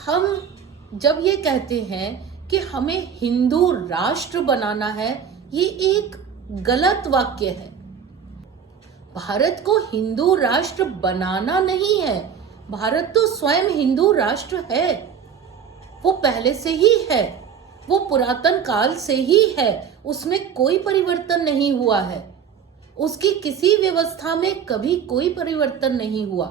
हम जब ये कहते हैं कि हमें हिंदू राष्ट्र बनाना है, ये एक गलत वाक्य है। भारत को हिंदू राष्ट्र बनाना नहीं है, भारत तो स्वयं हिंदू राष्ट्र है। वो पहले से ही है, वो पुरातन काल से ही है, उसमें कोई परिवर्तन नहीं हुआ है। उसकी किसी व्यवस्था में कभी कोई परिवर्तन नहीं हुआ।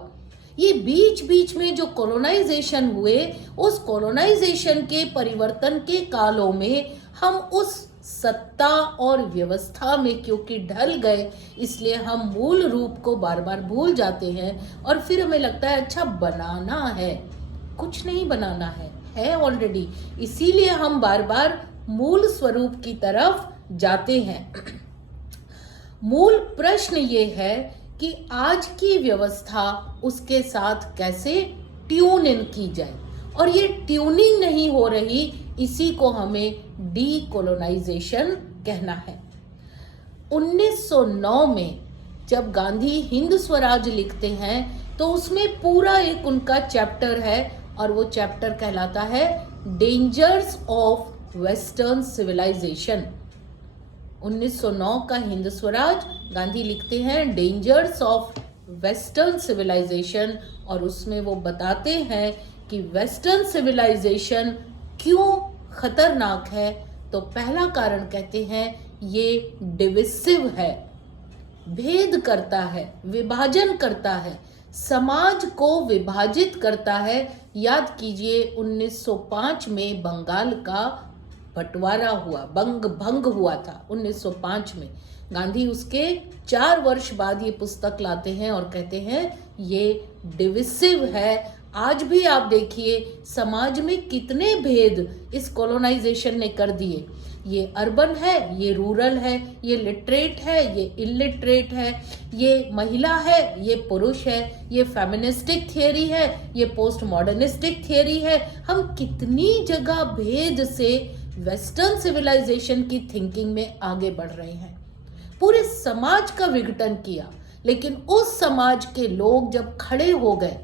ये बीच बीच में जो कॉलोनाइजेशन हुए, उस कॉलोनाइजेशन के परिवर्तन के कालों में हम उस सत्ता और व्यवस्था में क्योंकि ढल गए, इसलिए हम मूल रूप को बार बार भूल जाते हैं और फिर हमें लगता है अच्छा बनाना है। कुछ नहीं बनाना है ऑलरेडी। इसीलिए हम बार बार मूल स्वरूप की तरफ जाते हैं। मूल प्रश्न ये है कि आज की व्यवस्था उसके साथ कैसे ट्यून इन की जाए, और ये ट्यूनिंग नहीं हो रही, इसी को हमें डीकोलोनाइजेशन कहना है। 1909 में जब गांधी हिंद स्वराज लिखते हैं तो उसमें पूरा एक उनका चैप्टर है, और वो चैप्टर कहलाता है डेंजर्स ऑफ वेस्टर्न सिविलाइजेशन। 1909 का हिंद स्वराज, गांधी लिखते हैं डेंजर्स ऑफ वेस्टर्न सिविलाइजेशन, और उसमें वो बताते हैं कि वेस्टर्न सिविलाइजेशन क्यों खतरनाक है। तो पहला कारण कहते हैं ये डिविसिव है, भेद करता है, विभाजन करता है, समाज को विभाजित करता है। याद कीजिए 1905 में बंगाल का बंटवारा हुआ, भंग हुआ था 1905 में। गांधी उसके 4 वर्ष बाद ये पुस्तक लाते हैं और कहते हैं ये डिविसिव है। आज भी आप देखिए समाज में कितने भेद इस कॉलोनाइजेशन ने कर दिए। ये अर्बन है, ये रूरल है, ये लिटरेट है, ये इलिटरेट है, ये महिला है, ये पुरुष है, ये फेमिनिस्टिक थियरी है, ये पोस्ट मॉडर्निस्टिक थियरी है। हम कितनी जगह भेद से वेस्टर्न सिविलाइजेशन की थिंकिंग में आगे बढ़ रहे हैं। पूरे समाज का विघटन किया, लेकिन उस समाज के लोग जब खड़े हो गए,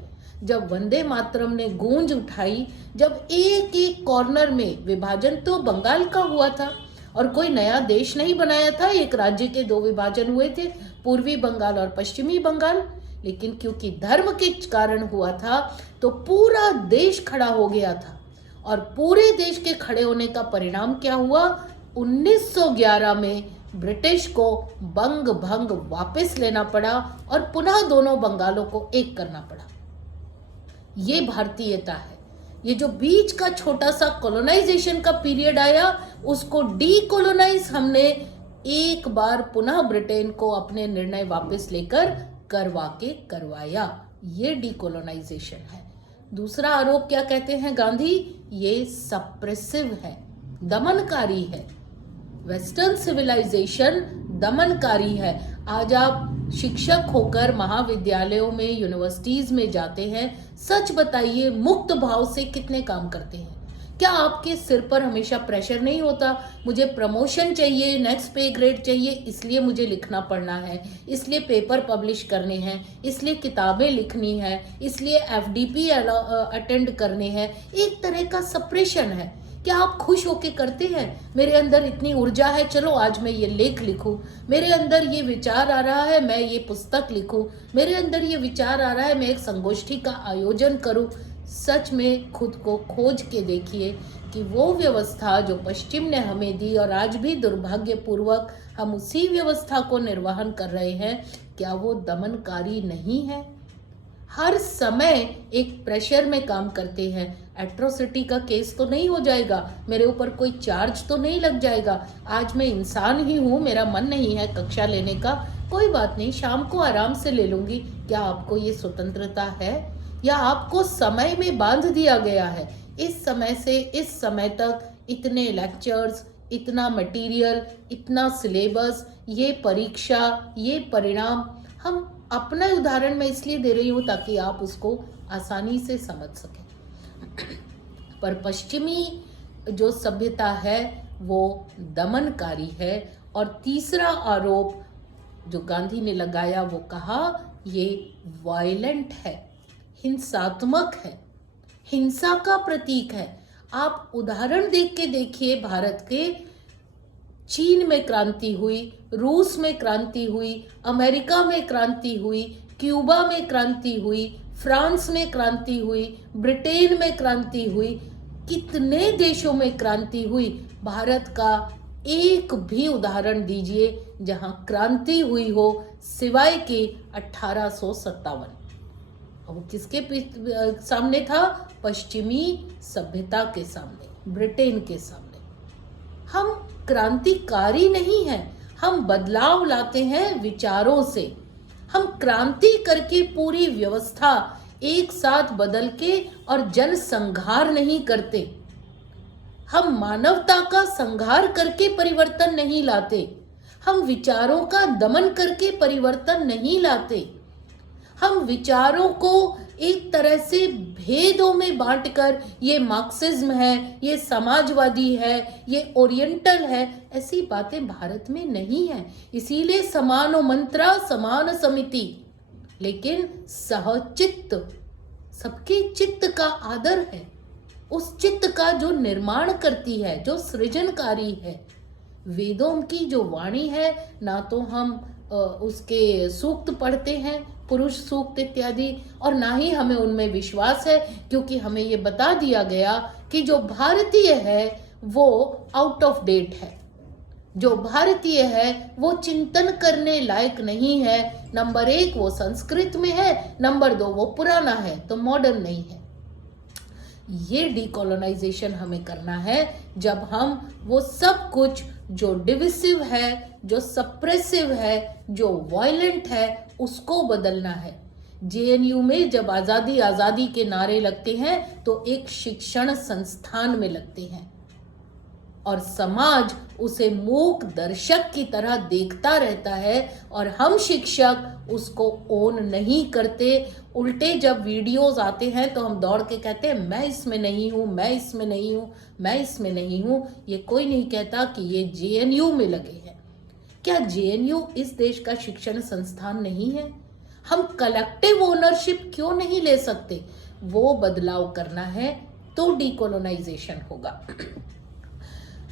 जब वंदे मातरम ने गूंज उठाई, जब एक एक कॉर्नर में, विभाजन तो बंगाल का हुआ था और कोई नया देश नहीं बनाया था, एक राज्य के 2 विभाजन हुए थे, पूर्वी बंगाल और पश्चिमी बंगाल। लेकिन क्योंकि धर्म के कारण हुआ था तो पूरा देश खड़ा हो गया था, और पूरे देश के खड़े होने का परिणाम क्या हुआ? 1911 में ब्रिटिश को बंग भंग वापस लेना पड़ा और पुनः दोनों बंगालों को एक करना पड़ा। ये भारतीयता है। ये जो बीच का छोटा सा कॉलोनाइजेशन का पीरियड आया, उसको डीकोलोनाइज हमने एक बार पुनः ब्रिटेन को अपने निर्णय वापस लेकर करवाया। ये डीकोलोनाइजेशन है। दूसरा आरोप क्या कहते हैं गांधी? ये सप्रेसिव है, दमनकारी है। वेस्टर्न सिविलाइजेशन दमनकारी है। आज आप शिक्षक होकर महाविद्यालयों में, यूनिवर्सिटीज में जाते हैं, सच बताइए मुक्त भाव से कितने काम करते हैं? क्या आपके सिर पर हमेशा प्रेशर नहीं होता, मुझे प्रमोशन चाहिए, नेक्स्ट पे ग्रेड चाहिए, इसलिए मुझे लिखना पढ़ना है, इसलिए पेपर पब्लिश करने हैं, इसलिए किताबें लिखनी है, इसलिए एफडीपी अटेंड करने हैं? एक तरह का सप्रेशन है। क्या आप खुश होके करते हैं? मेरे अंदर इतनी ऊर्जा है, चलो आज मैं ये लेख लिखूं, मेरे अंदर ये विचार आ रहा है, मैं ये पुस्तक लिखूं, मेरे अंदर ये विचार आ रहा है, मैं एक संगोष्ठी का आयोजन करूं। सच में खुद को खोज के देखिए कि वो व्यवस्था जो पश्चिम ने हमें दी, और आज भी दुर्भाग्यपूर्वक हम उसी व्यवस्था को निर्वहन कर रहे हैं, क्या वो दमनकारी नहीं है? हर समय एक प्रेशर में काम करते हैं। एट्रोसिटी का केस तो नहीं हो जाएगा, मेरे ऊपर कोई चार्ज तो नहीं लग जाएगा, आज मैं इंसान ही हूँ, मेरा मन नहीं है कक्षा लेने का, कोई बात नहीं, शाम को आराम से ले लूंगी। क्या आपको ये स्वतंत्रता है? या आपको समय में बांध दिया गया है? इस समय से इस समय तक इतने लेक्चर्स, इतना मटेरियल, इतना सिलेबस, ये परीक्षा, ये परिणाम। हम अपना उदाहरण मैं इसलिए दे रही हूँ ताकि आप उसको आसानी से समझ सकें। पर पश्चिमी जो सभ्यता है वो दमनकारी है। और तीसरा आरोप जो गांधी ने लगाया, वो कहा ये वायलेंट है, हिंसात्मक है। हिंसा का प्रतीक है। आप उदाहरण देख के देखिए, भारत के चीन में क्रांति हुई, रूस में क्रांति हुई, अमेरिका में क्रांति हुई, क्यूबा में क्रांति हुई, फ्रांस में क्रांति हुई, ब्रिटेन में क्रांति हुई, कितने देशों में क्रांति हुई। भारत का एक भी उदाहरण दीजिए जहां क्रांति हुई हो सिवाय के 1857। वो किसके सामने था? पश्चिमी सभ्यता के सामने, ब्रिटेन के सामने। हम क्रांतिकारी नहीं हैं, हम बदलाव लाते हैं विचारों से। हम क्रांति करके पूरी व्यवस्था एक साथ बदल के और जन संहार नहीं करते। हम मानवता का संहार करके परिवर्तन नहीं लाते। हम विचारों का दमन करके परिवर्तन नहीं लाते। हम विचारों को एक तरह से भेदों में बांटकर ये मार्क्सिज्म है, ये समाजवादी है, ये ओरिएंटल है, ऐसी बातें भारत में नहीं है। इसीलिए समानो मंत्रा समान समिति, लेकिन सहचित्त, सबके चित्त का आदर है, उस चित्त का जो निर्माण करती है, जो सृजनकारी है। वेदों की जो वाणी है, ना तो हम उसके सूक्त पढ़ते हैं, पुरुष सूक्त इत्यादि, और ना ही हमें उनमें विश्वास है, क्योंकि हमें ये बता दिया गया कि जो भारतीय है वो आउट ऑफ डेट है, जो भारतीय है वो चिंतन करने लायक नहीं है। नंबर 1 वो संस्कृत में है, नंबर 2 वो पुराना है, तो मॉडर्न नहीं है। ये डीकोलोनाइजेशन हमें करना है, जब हम वो सब कुछ जो डिविसिव है, जो सप्रेसिव है, जो वायलेंट है, उसको बदलना है। जेएनयू में जब आज़ादी आज़ादी के नारे लगते हैं तो एक शिक्षण संस्थान में लगते हैं, और समाज उसे मूक दर्शक की तरह देखता रहता है, और हम शिक्षक उसको ओन नहीं करते। उल्टे जब वीडियोस आते हैं तो हम दौड़ के कहते हैं मैं इसमें नहीं हूँ, मैं इसमें नहीं हूँ, मैं इसमें नहीं हूँ। ये कोई नहीं कहता कि ये जेएनयू में लगे हैं। क्या जेएनयू इस देश का शिक्षण संस्थान नहीं है? हम कलेक्टिव ओनरशिप क्यों नहीं ले सकते? वो बदलाव करना है तो डीकोलोनाइजेशन होगा।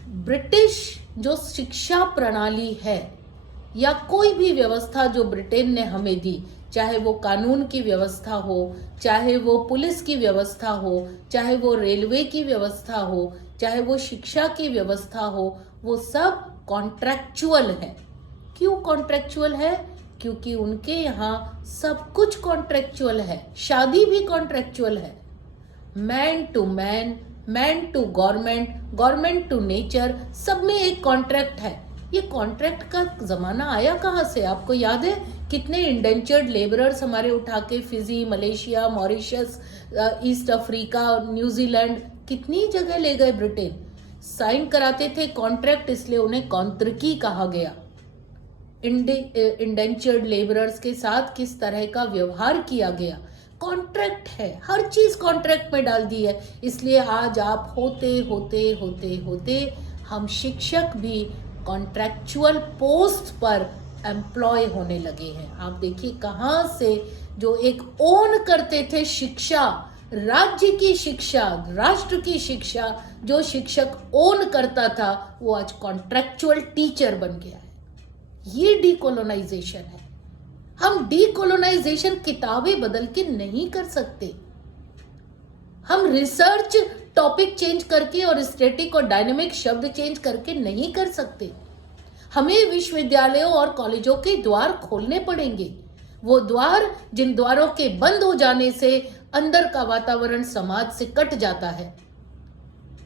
ब्रिटिश जो शिक्षा प्रणाली है, या कोई भी व्यवस्था जो ब्रिटेन ने हमें दी, चाहे वो कानून की व्यवस्था हो, चाहे वो पुलिस की व्यवस्था हो, चाहे वो रेलवे की व्यवस्था हो, चाहे वो शिक्षा की व्यवस्था हो, वो सब कॉन्ट्रैक्चुअल है। क्यों कॉन्ट्रैक्चुअल है? क्योंकि उनके यहाँ सब कुछ कॉन्ट्रैक्चुअल है। शादी भी कॉन्ट्रैक्चुअल है। Man to man, man to government, government to nature, सब में एक कॉन्ट्रैक्ट है। ये कॉन्ट्रैक्ट का जमाना आया कहाँ से? आपको याद है कितने इंडेंचर्ड लेबरर्स हमारे उठा के Fiji, Malaysia, Mauritius, east Africa, New Zealand, कितनी जगह ले गए ब्रिटेन। साइन कराते थे कॉन्ट्रैक्ट, इसलिए उन्हें कॉन्त्रकी कहा गया। इंडेंचर्ड लेबरर्स के साथ किस तरह का व्यवहार किया गया, कॉन्ट्रैक्ट है। हर चीज कॉन्ट्रैक्ट में डाल दी है। इसलिए आज आप होते होते होते होते हम शिक्षक भी कॉन्ट्रैक्चुअल पोस्ट पर एम्प्लॉय होने लगे हैं। आप देखिए कहाँ से जो एक ओन करते थे शिक्षा, राज्य की शिक्षा, राष्ट्र की शिक्षा, जो शिक्षक ओन करता था, वो आज कॉन्ट्रैक्चुअल टीचर बन गया है। ये डीकोलोनाइजेशन है। हम डीकोलोनाइजेशन किताबें बदल के नहीं कर सकते। हम रिसर्च टॉपिक चेंज करके और स्टैटिक और डायनेमिक शब्द चेंज करके नहीं कर सकते। हमें विश्वविद्यालयों और कॉलेजों के द्वार खोलने पड़ेंगे। वो द्वार जिन द्वारों के बंद हो जाने से अंदर का वातावरण समाज से कट जाता है,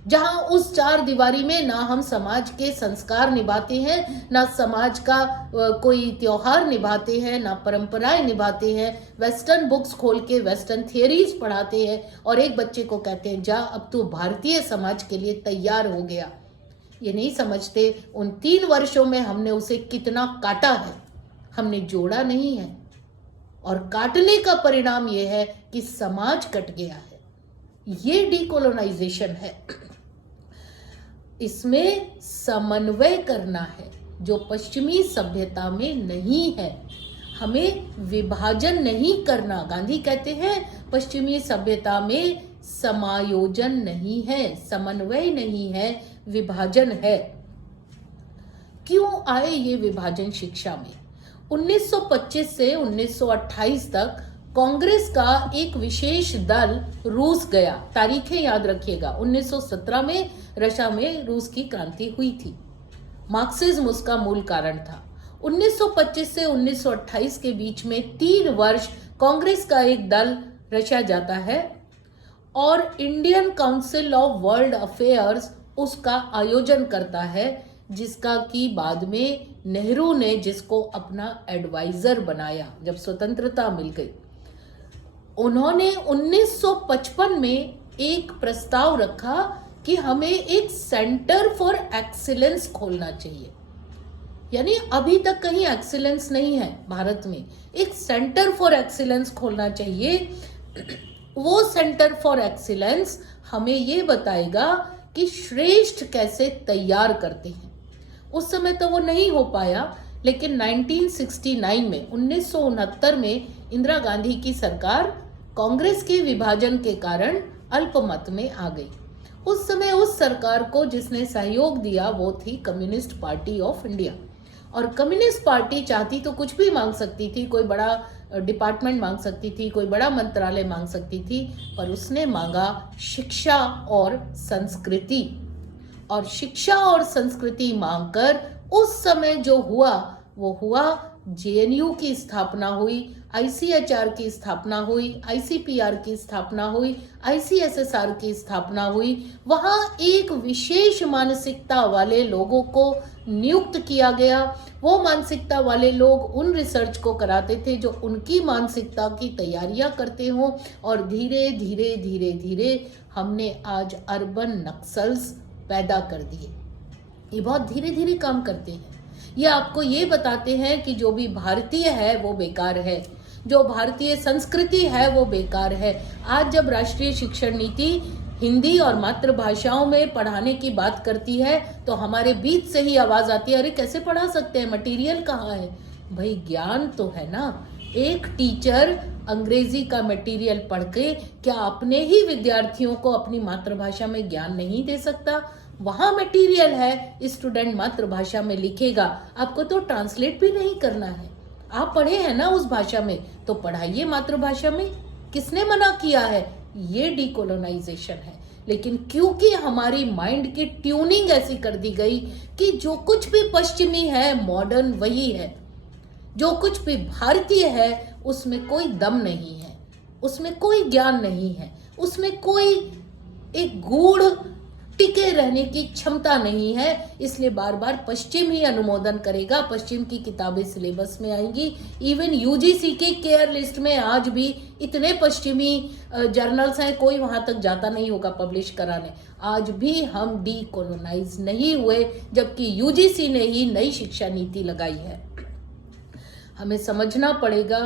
जहां उस चार दीवारी में ना हम समाज के संस्कार निभाते हैं, ना समाज का कोई त्योहार निभाते हैं, ना परंपराएं निभाते हैं। वेस्टर्न बुक्स खोल के वेस्टर्न थियरीज पढ़ाते हैं और एक बच्चे को कहते हैं जा अब तू भारतीय समाज के लिए तैयार हो गया। ये नहीं समझते उन 3 वर्षों में हमने उसे कितना काटा है, हमने जोड़ा नहीं है। और काटने का परिणाम यह है कि समाज कट गया है। ये डीकोलोनाइजेशन है। इसमें समन्वय करना है जो पश्चिमी सभ्यता में नहीं है। हमें विभाजन नहीं करना। गांधी कहते हैं पश्चिमी सभ्यता में समायोजन नहीं है, समन्वय नहीं है, विभाजन है। क्यों आए ये विभाजन शिक्षा में? 1925 से 1928 तक कांग्रेस का एक विशेष दल रूस गया। तारीखें याद रखिएगा, 1917 में रशिया में रूस की क्रांति हुई थी। मार्क्सिज्म उसका मूल कारण था। 1925 से 1928 के बीच में 3 वर्ष कांग्रेस का एक दल रशिया जाता है और Indian council of world affairs उसका आयोजन करता है, जिसका कि बाद में नेहरू ने जिसको अपना एडवाइजर बनाया जब स्वतंत्रता मिल गई। उन्होंने 1955 में एक प्रस्ताव रखा कि हमें एक सेंटर फॉर एक्सीलेंस खोलना चाहिए। यानी अभी तक कहीं एक्सीलेंस नहीं है भारत में, एक सेंटर फॉर एक्सीलेंस खोलना चाहिए। वो सेंटर फॉर एक्सीलेंस हमें ये बताएगा कि श्रेष्ठ कैसे तैयार करते हैं। उस समय तो वो नहीं हो पाया, लेकिन 1969 में 1969 में इंदिरा गांधी की सरकार कांग्रेस के विभाजन के कारण अल्पमत में आ गई। उस समय उस सरकार को जिसने सहयोग दिया वो थी कम्युनिस्ट पार्टी ऑफ इंडिया। और कम्युनिस्ट पार्टी चाहती तो कुछ भी मांग सकती थी, कोई बड़ा डिपार्टमेंट मांग सकती थी, कोई बड़ा मंत्रालय मांग सकती थी, पर उसने मांगा शिक्षा और संस्कृति। और शिक्षा और संस्कृति मांगकर उस समय जो हुआ वो हुआ, जेएनयू की स्थापना हुई, आईसीएचआर की स्थापना हुई, आईसीपीआर की स्थापना हुई, आईसीएसएसआर की स्थापना हुई। वहाँ एक विशेष मानसिकता वाले लोगों को नियुक्त किया गया। वो मानसिकता वाले लोग उन रिसर्च को कराते थे जो उनकी मानसिकता की तैयारियां करते हों। और धीरे धीरे धीरे धीरे हमने आज अर्बन नक्सल्स पैदा कर दिए। ये बहुत धीरे धीरे काम करते हैं। ये आपको ये बताते हैं कि जो भी भारतीय है वो बेकार है, जो भारतीय संस्कृति है वो बेकार है। आज जब राष्ट्रीय शिक्षण नीति हिंदी और मातृभाषाओं में पढ़ाने की बात करती है तो हमारे बीच से ही आवाज आती है, अरे कैसे पढ़ा सकते हैं, मटेरियल कहाँ है? भाई ज्ञान तो है ना। एक टीचर अंग्रेजी का मटेरियल पढ़ के क्या अपने ही विद्यार्थियों को अपनी मातृभाषा में ज्ञान नहीं दे सकता? वहां मटेरियल है, स्टूडेंट मातृभाषा में लिखेगा, आपको तो ट्रांसलेट भी नहीं करना है। आप पढ़े हैं ना उस भाषा में, तो पढ़ाइए मातृभाषा में। किसने मना किया है? ये डीकोलोनाइजेशन है। लेकिन क्योंकि हमारी माइंड की ट्यूनिंग ऐसी कर दी गई कि जो कुछ भी पश्चिमी है मॉडर्न वही है, जो कुछ भी भारतीय है उसमें कोई दम नहीं है, उसमें कोई ज्ञान नहीं है, उसमें कोई एक गूढ़ टिके रहने की क्षमता नहीं है। इसलिए बार बार पश्चिम ही अनुमोदन करेगा, पश्चिम की किताबें सिलेबस में आएंगी। इवन यूजीसी के केयर लिस्ट में आज भी इतने पश्चिमी जर्नल्स हैं, कोई वहां तक जाता नहीं होगा पब्लिश कराने। आज भी हम डीकोलोनाइज नहीं हुए, जबकि यूजीसी ने ही नई शिक्षा नीति लगाई है। हमें समझना पड़ेगा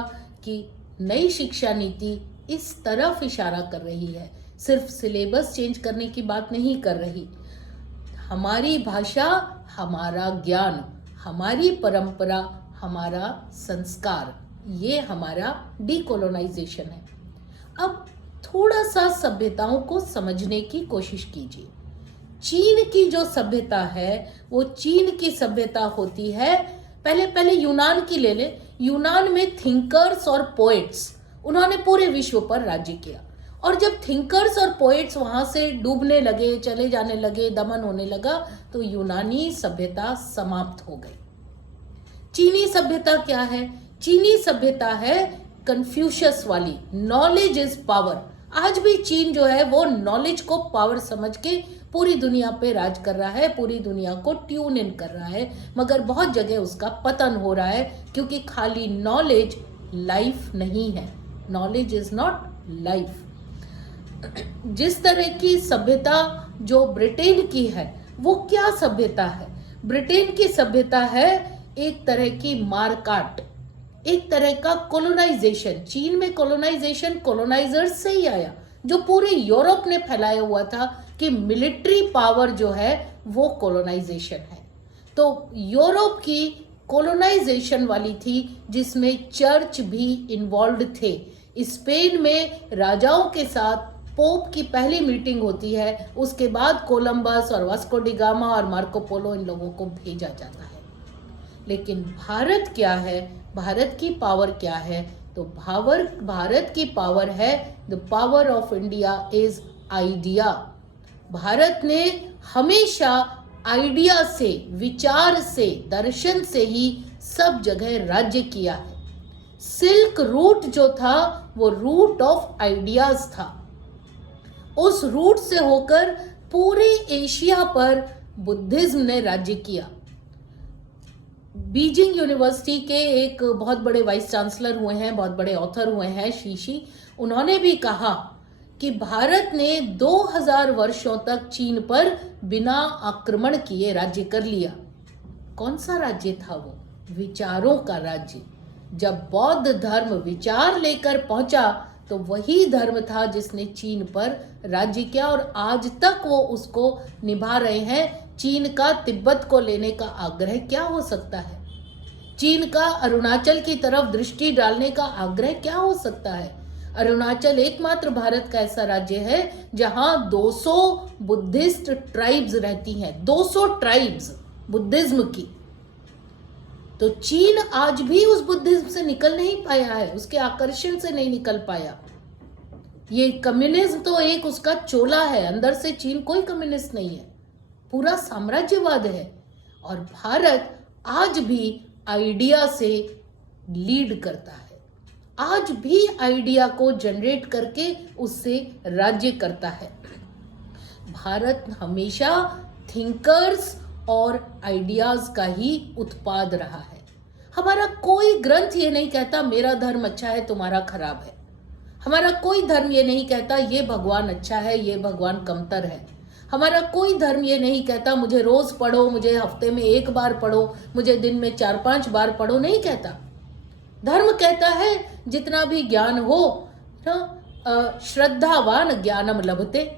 कि नई शिक्षा नीति इस तरफ इशारा कर रही है, सिर्फ सिलेबस चेंज करने की बात नहीं कर रही। हमारी भाषा, हमारा ज्ञान, हमारी परंपरा, हमारा संस्कार, ये हमारा डीकोलोनाइजेशन है। अब थोड़ा सा सभ्यताओं को समझने की कोशिश कीजिए। चीन की जो सभ्यता है वो चीन की सभ्यता होती है, पहले यूनान की ले ले। यूनान में थिंकर्स और पोएट्स, उन्होंने पूरे विश्व पर राज्य किया। और जब थिंकर्स और पोएट्स वहां से डूबने लगे, चले जाने लगे, दमन होने लगा, तो यूनानी सभ्यता समाप्त हो गई। चीनी सभ्यता क्या है? चीनी सभ्यता है कन्फ्यूशियस वाली, नॉलेज इज पावर। आज भी चीन जो है वो नॉलेज को पावर समझ के पूरी दुनिया पे राज कर रहा है, पूरी दुनिया को ट्यून इन कर रहा है। मगर बहुत जगह उसका पतन हो रहा है, क्योंकि खाली नॉलेज लाइफ नहीं है। Knowledge is not life. जिस तरह की सभ्यता जो ब्रिटेन की है वो क्या सभ्यता है? ब्रिटेन की सभ्यता है एक तरह की मारकाट, एक तरह का कोलोनाइजेशन। चीन में कोलोनाइजेशन कोलोनाइजर्स से ही आया, जो पूरे यूरोप ने फैलाया हुआ था कि मिलिट्री पावर जो है वो कोलोनाइजेशन है। तो यूरोप की कोलोनाइजेशन वाली थी, जिसमें चर्च भी इन्वॉल्व थे। स्पेन में राजाओं के साथ पोप की पहली मीटिंग होती है, उसके बाद कोलंबस और वास्को डी गामा और मार्को पोलो इन लोगों को भेजा जाता है। लेकिन भारत क्या है, भारत की पावर क्या है? तो भारत की पावर है, the power of India is idea. Bharat ने हमेशा आइडिया से, विचार से, दर्शन से ही सब जगह राज्य किया है। सिल्क रूट जो था वो रूट ऑफ आइडियाज था। उस रूट से होकर पूरे एशिया पर बुद्धिज्म ने राज्य किया। बीजिंग यूनिवर्सिटी के एक बहुत बड़े वाइस चांसलर हुए हैं, बहुत बड़े ऑथर हुए हैं, शीशी, उन्होंने भी कहा कि भारत ने 2000 वर्षों तक चीन पर बिना आक्रमण किए राज्य कर लिया। कौन सा राज्य था वो? विचारों का राज्य। जब बौद्ध धर्म विचार लेकर पहुंचा तो वही धर्म था जिसने चीन पर राज्य किया, और आज तक वो उसको निभा रहे हैं। चीन का तिब्बत को लेने का आग्रह क्या हो सकता है? चीन का अरुणाचल की तरफ दृष्टि डालने का आग्रह क्या हो सकता है? अरुणाचल एकमात्र भारत का ऐसा राज्य है जहां 200 बुद्धिस्ट ट्राइब्स रहती हैं, 200 ट्राइब्स बुद्धिज्म की। तो चीन आज भी उस बुद्धिज्म से निकल नहीं पाया है, उसके आकर्षण से नहीं निकल पाया। ये कम्युनिज्म तो एक उसका चोला है, अंदर से चीन कोई कम्युनिस्ट नहीं है, पूरा साम्राज्यवाद है। और भारत आज भी आइडिया से लीड करता है, आज भी आइडिया को जनरेट करके उससे राज्य करता है। भारत हमेशा थिंकर्स और आइडियाज का ही उत्पाद रहा है। हमारा कोई ग्रंथ ये नहीं कहता मेरा धर्म अच्छा है तुम्हारा खराब है। हमारा कोई धर्म ये नहीं कहता ये भगवान अच्छा है ये भगवान कमतर है। हमारा कोई धर्म ये नहीं कहता मुझे रोज पढ़ो, मुझे हफ्ते में 1 बार पढ़ो, मुझे दिन में 4-5 बार पढ़ो, नहीं कहता। धर्म कहता है जितना भी ज्ञान हो श्रद्धावान ज्ञानम लभते।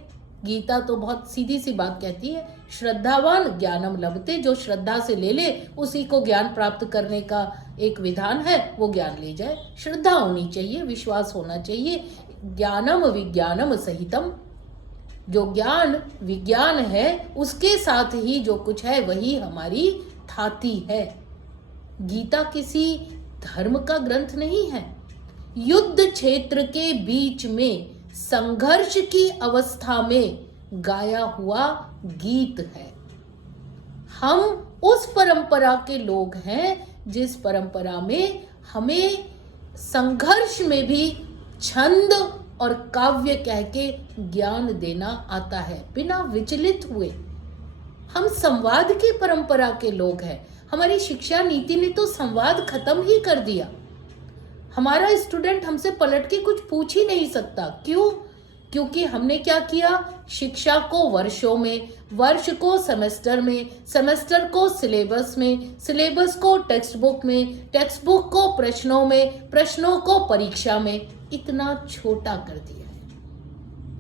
गीता तो बहुत सीधी सी बात कहती है, श्रद्धावान ज्ञानम लभते। जो श्रद्धा से ले ले उसी को ज्ञान प्राप्त करने का एक विधान है, वो ज्ञान ले जाए। श्रद्धा होनी चाहिए, विश्वास होना चाहिए। ज्ञानम विज्ञानम सहितम, जो ज्ञान विज्ञान है उसके साथ ही जो कुछ है वही हमारी थाती है। गीता किसी धर्म का ग्रंथ नहीं है, युद्ध क्षेत्र के बीच में संघर्ष की अवस्था में गाया हुआ गीत है। हम उस परंपरा के लोग हैं जिस परंपरा में हमें संघर्ष में भी छंद और काव्य कह के ज्ञान देना आता है बिना विचलित हुए। हम संवाद की परंपरा के लोग हैं। हमारी शिक्षा नीति ने तो संवाद खत्म ही कर दिया। हमारा स्टूडेंट हमसे पलट के कुछ पूछ ही नहीं सकता। क्यों? क्योंकि हमने क्या किया, शिक्षा को वर्षों में, वर्ष को सेमेस्टर में, सेमेस्टर को सिलेबस में, सिलेबस को टेक्स्ट बुक में, टेक्स्ट बुक को प्रश्नों में, प्रश्नों को परीक्षा में इतना छोटा कर दिया है।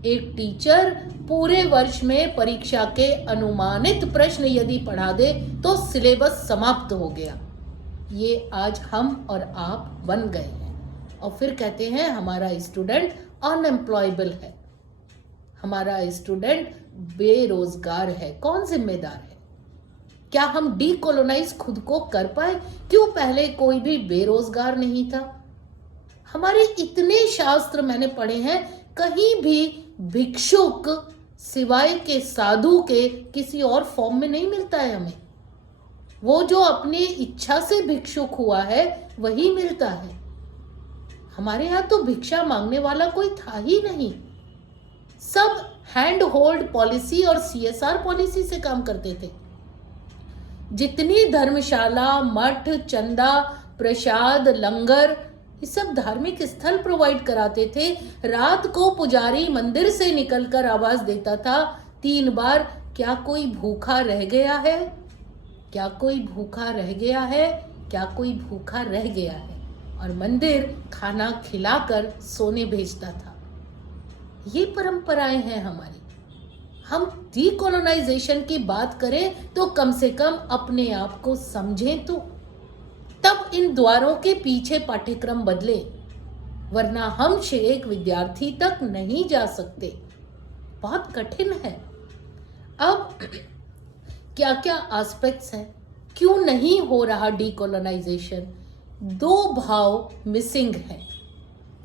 एक टीचर पूरे वर्ष में परीक्षा के अनुमानित प्रश्न यदि पढ़ा दे तो सिलेबस समाप्त हो गया। ये आज हम और आप बन गए हैं और फिर कहते हैं हमारा स्टूडेंट अनएम्प्लॉयबल है, हमारा स्टूडेंट बेरोजगार है। कौन जिम्मेदार है? क्या हम डीकोलोनाइज खुद को कर पाए? क्यों पहले कोई भी बेरोजगार नहीं था? हमारे इतने शास्त्र मैंने पढ़े हैं, कहीं भी भिक्षुक सिवाय के साधु के किसी और फॉर्म में नहीं मिलता है हमें। वो जो अपनी इच्छा से भिक्षुक हुआ है वही मिलता है। हमारे यहाँ तो भिक्षा मांगने वाला कोई था ही नहीं। सब हैंड होल्ड पॉलिसी और CSR पॉलिसी से काम करते थे। जितनी धर्मशाला, मठ, चंदा, प्रसाद, लंगर, ये सब धार्मिक स्थल प्रोवाइड कराते थे। रात को पुजारी मंदिर से निकलकर आवाज देता था 3 बार, क्या कोई भूखा रह गया है? क्या कोई भूखा रह गया है? क्या कोई भूखा रह गया है? और मंदिर खाना खिलाकर सोने भेजता था। ये परंपराएं हैं हमारी। हम डीकोलोनाइजेशन की बात करें तो कम से कम अपने आप को समझें तो। इन द्वारों के पीछे पाठ्यक्रम बदले, वरना हम एक विद्यार्थी तक नहीं जा सकते। बहुत कठिन है। अब क्या क्या एस्पेक्ट्स हैं, क्यों नहीं हो रहा डीकोलोनाइजेशन? दो भाव मिसिंग हैं,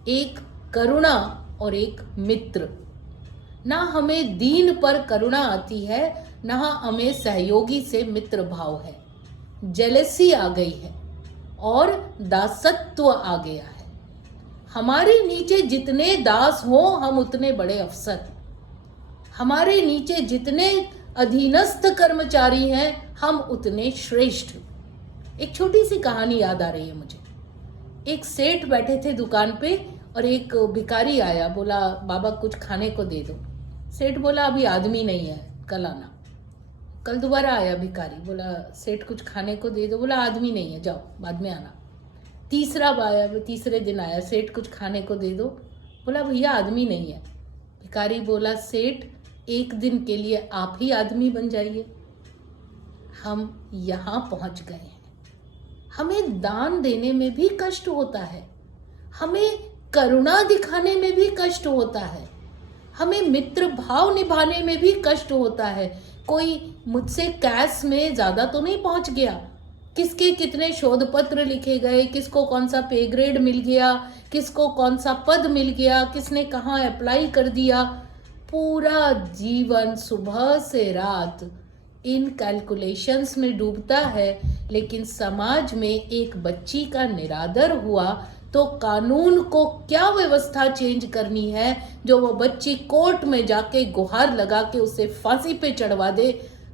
एक करुणा और एक मित्र। ना हमें दीन पर करुणा आती है, ना हमें सहयोगी से मित्र भाव है। जेलेसी आ गई है और दासत्व आ गया है। हमारे नीचे जितने दास हों हम उतने बड़े अफसर, हमारे नीचे जितने अधीनस्थ कर्मचारी हैं हम उतने श्रेष्ठ। एक छोटी सी कहानी याद आ रही है मुझे। एक सेठ बैठे थे दुकान पे और एक भिखारी आया, बोला बाबा कुछ खाने को दे दो। सेठ बोला अभी आदमी नहीं है, कल आना। कल दोबारा आया भिखारी, बोला सेठ कुछ खाने को दे दो, बोला आदमी नहीं है, जाओ बाद में आना। तीसरा आया, तीसरे दिन आया, सेठ कुछ खाने को दे दो, बोला भैया आदमी नहीं है। भिखारी बोला सेठ एक दिन के लिए आप ही आदमी बन जाइए। हम यहाँ पहुँच गए हैं। हमें दान देने में भी कष्ट होता है, हमें करुणा दिखाने में भी कष्ट होता है, हमें मित्र भाव निभाने में भी कष्ट होता है। कोई मुझसे कैश में ज़्यादा तो नहीं पहुंच गया, किसके कितने शोध पत्र लिखे गए, किसको कौन सा पे ग्रेड मिल गया, किसको कौन सा पद मिल गया, किसने कहाँ अप्लाई कर दिया। पूरा जीवन सुबह से रात इन कैलकुलेशंस में डूबता है। लेकिन समाज में एक बच्ची का निरादर हुआ तो कानून को क्या व्यवस्था चेंज करनी है जो वो बच्ची कोर्ट में जाके गुहार लगा के उसे फांसी पे चढ़वा दे।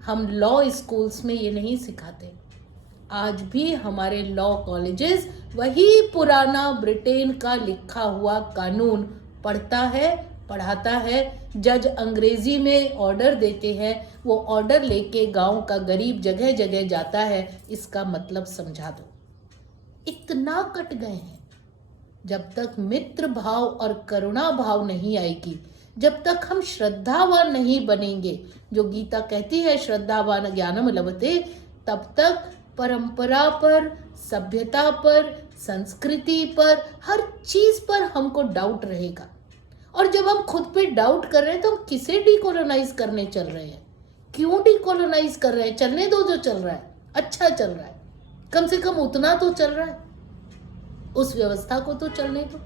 हम लॉ स्कूल्स में ये नहीं सिखाते। आज भी हमारे लॉ कॉलेजेस वही पुराना ब्रिटेन का लिखा हुआ कानून पढ़ता है, पढ़ाता है। जज अंग्रेजी में ऑर्डर देते हैं, वो ऑर्डर लेके गांव का गरीब जगह जगह जाता है, इसका मतलब समझा दो। इतना कट गए हैं। जब तक मित्र भाव और करुणा भाव नहीं आएगी, जब तक हम श्रद्धावान नहीं बनेंगे, जो गीता कहती है श्रद्धावान ज्ञानम लभते, तब तक परंपरा पर, सभ्यता पर, संस्कृति पर, हर चीज पर हमको डाउट रहेगा। और जब हम खुद पे डाउट कर रहे हैं तो हम किसे डीकोलोनाइज करने चल रहे हैं? क्यों डीकोलोनाइज कर रहे हैं? चलने दो, जो चल रहा है अच्छा चल रहा है, कम से कम उतना तो चल रहा है, उस व्यवस्था को तो चलने दो।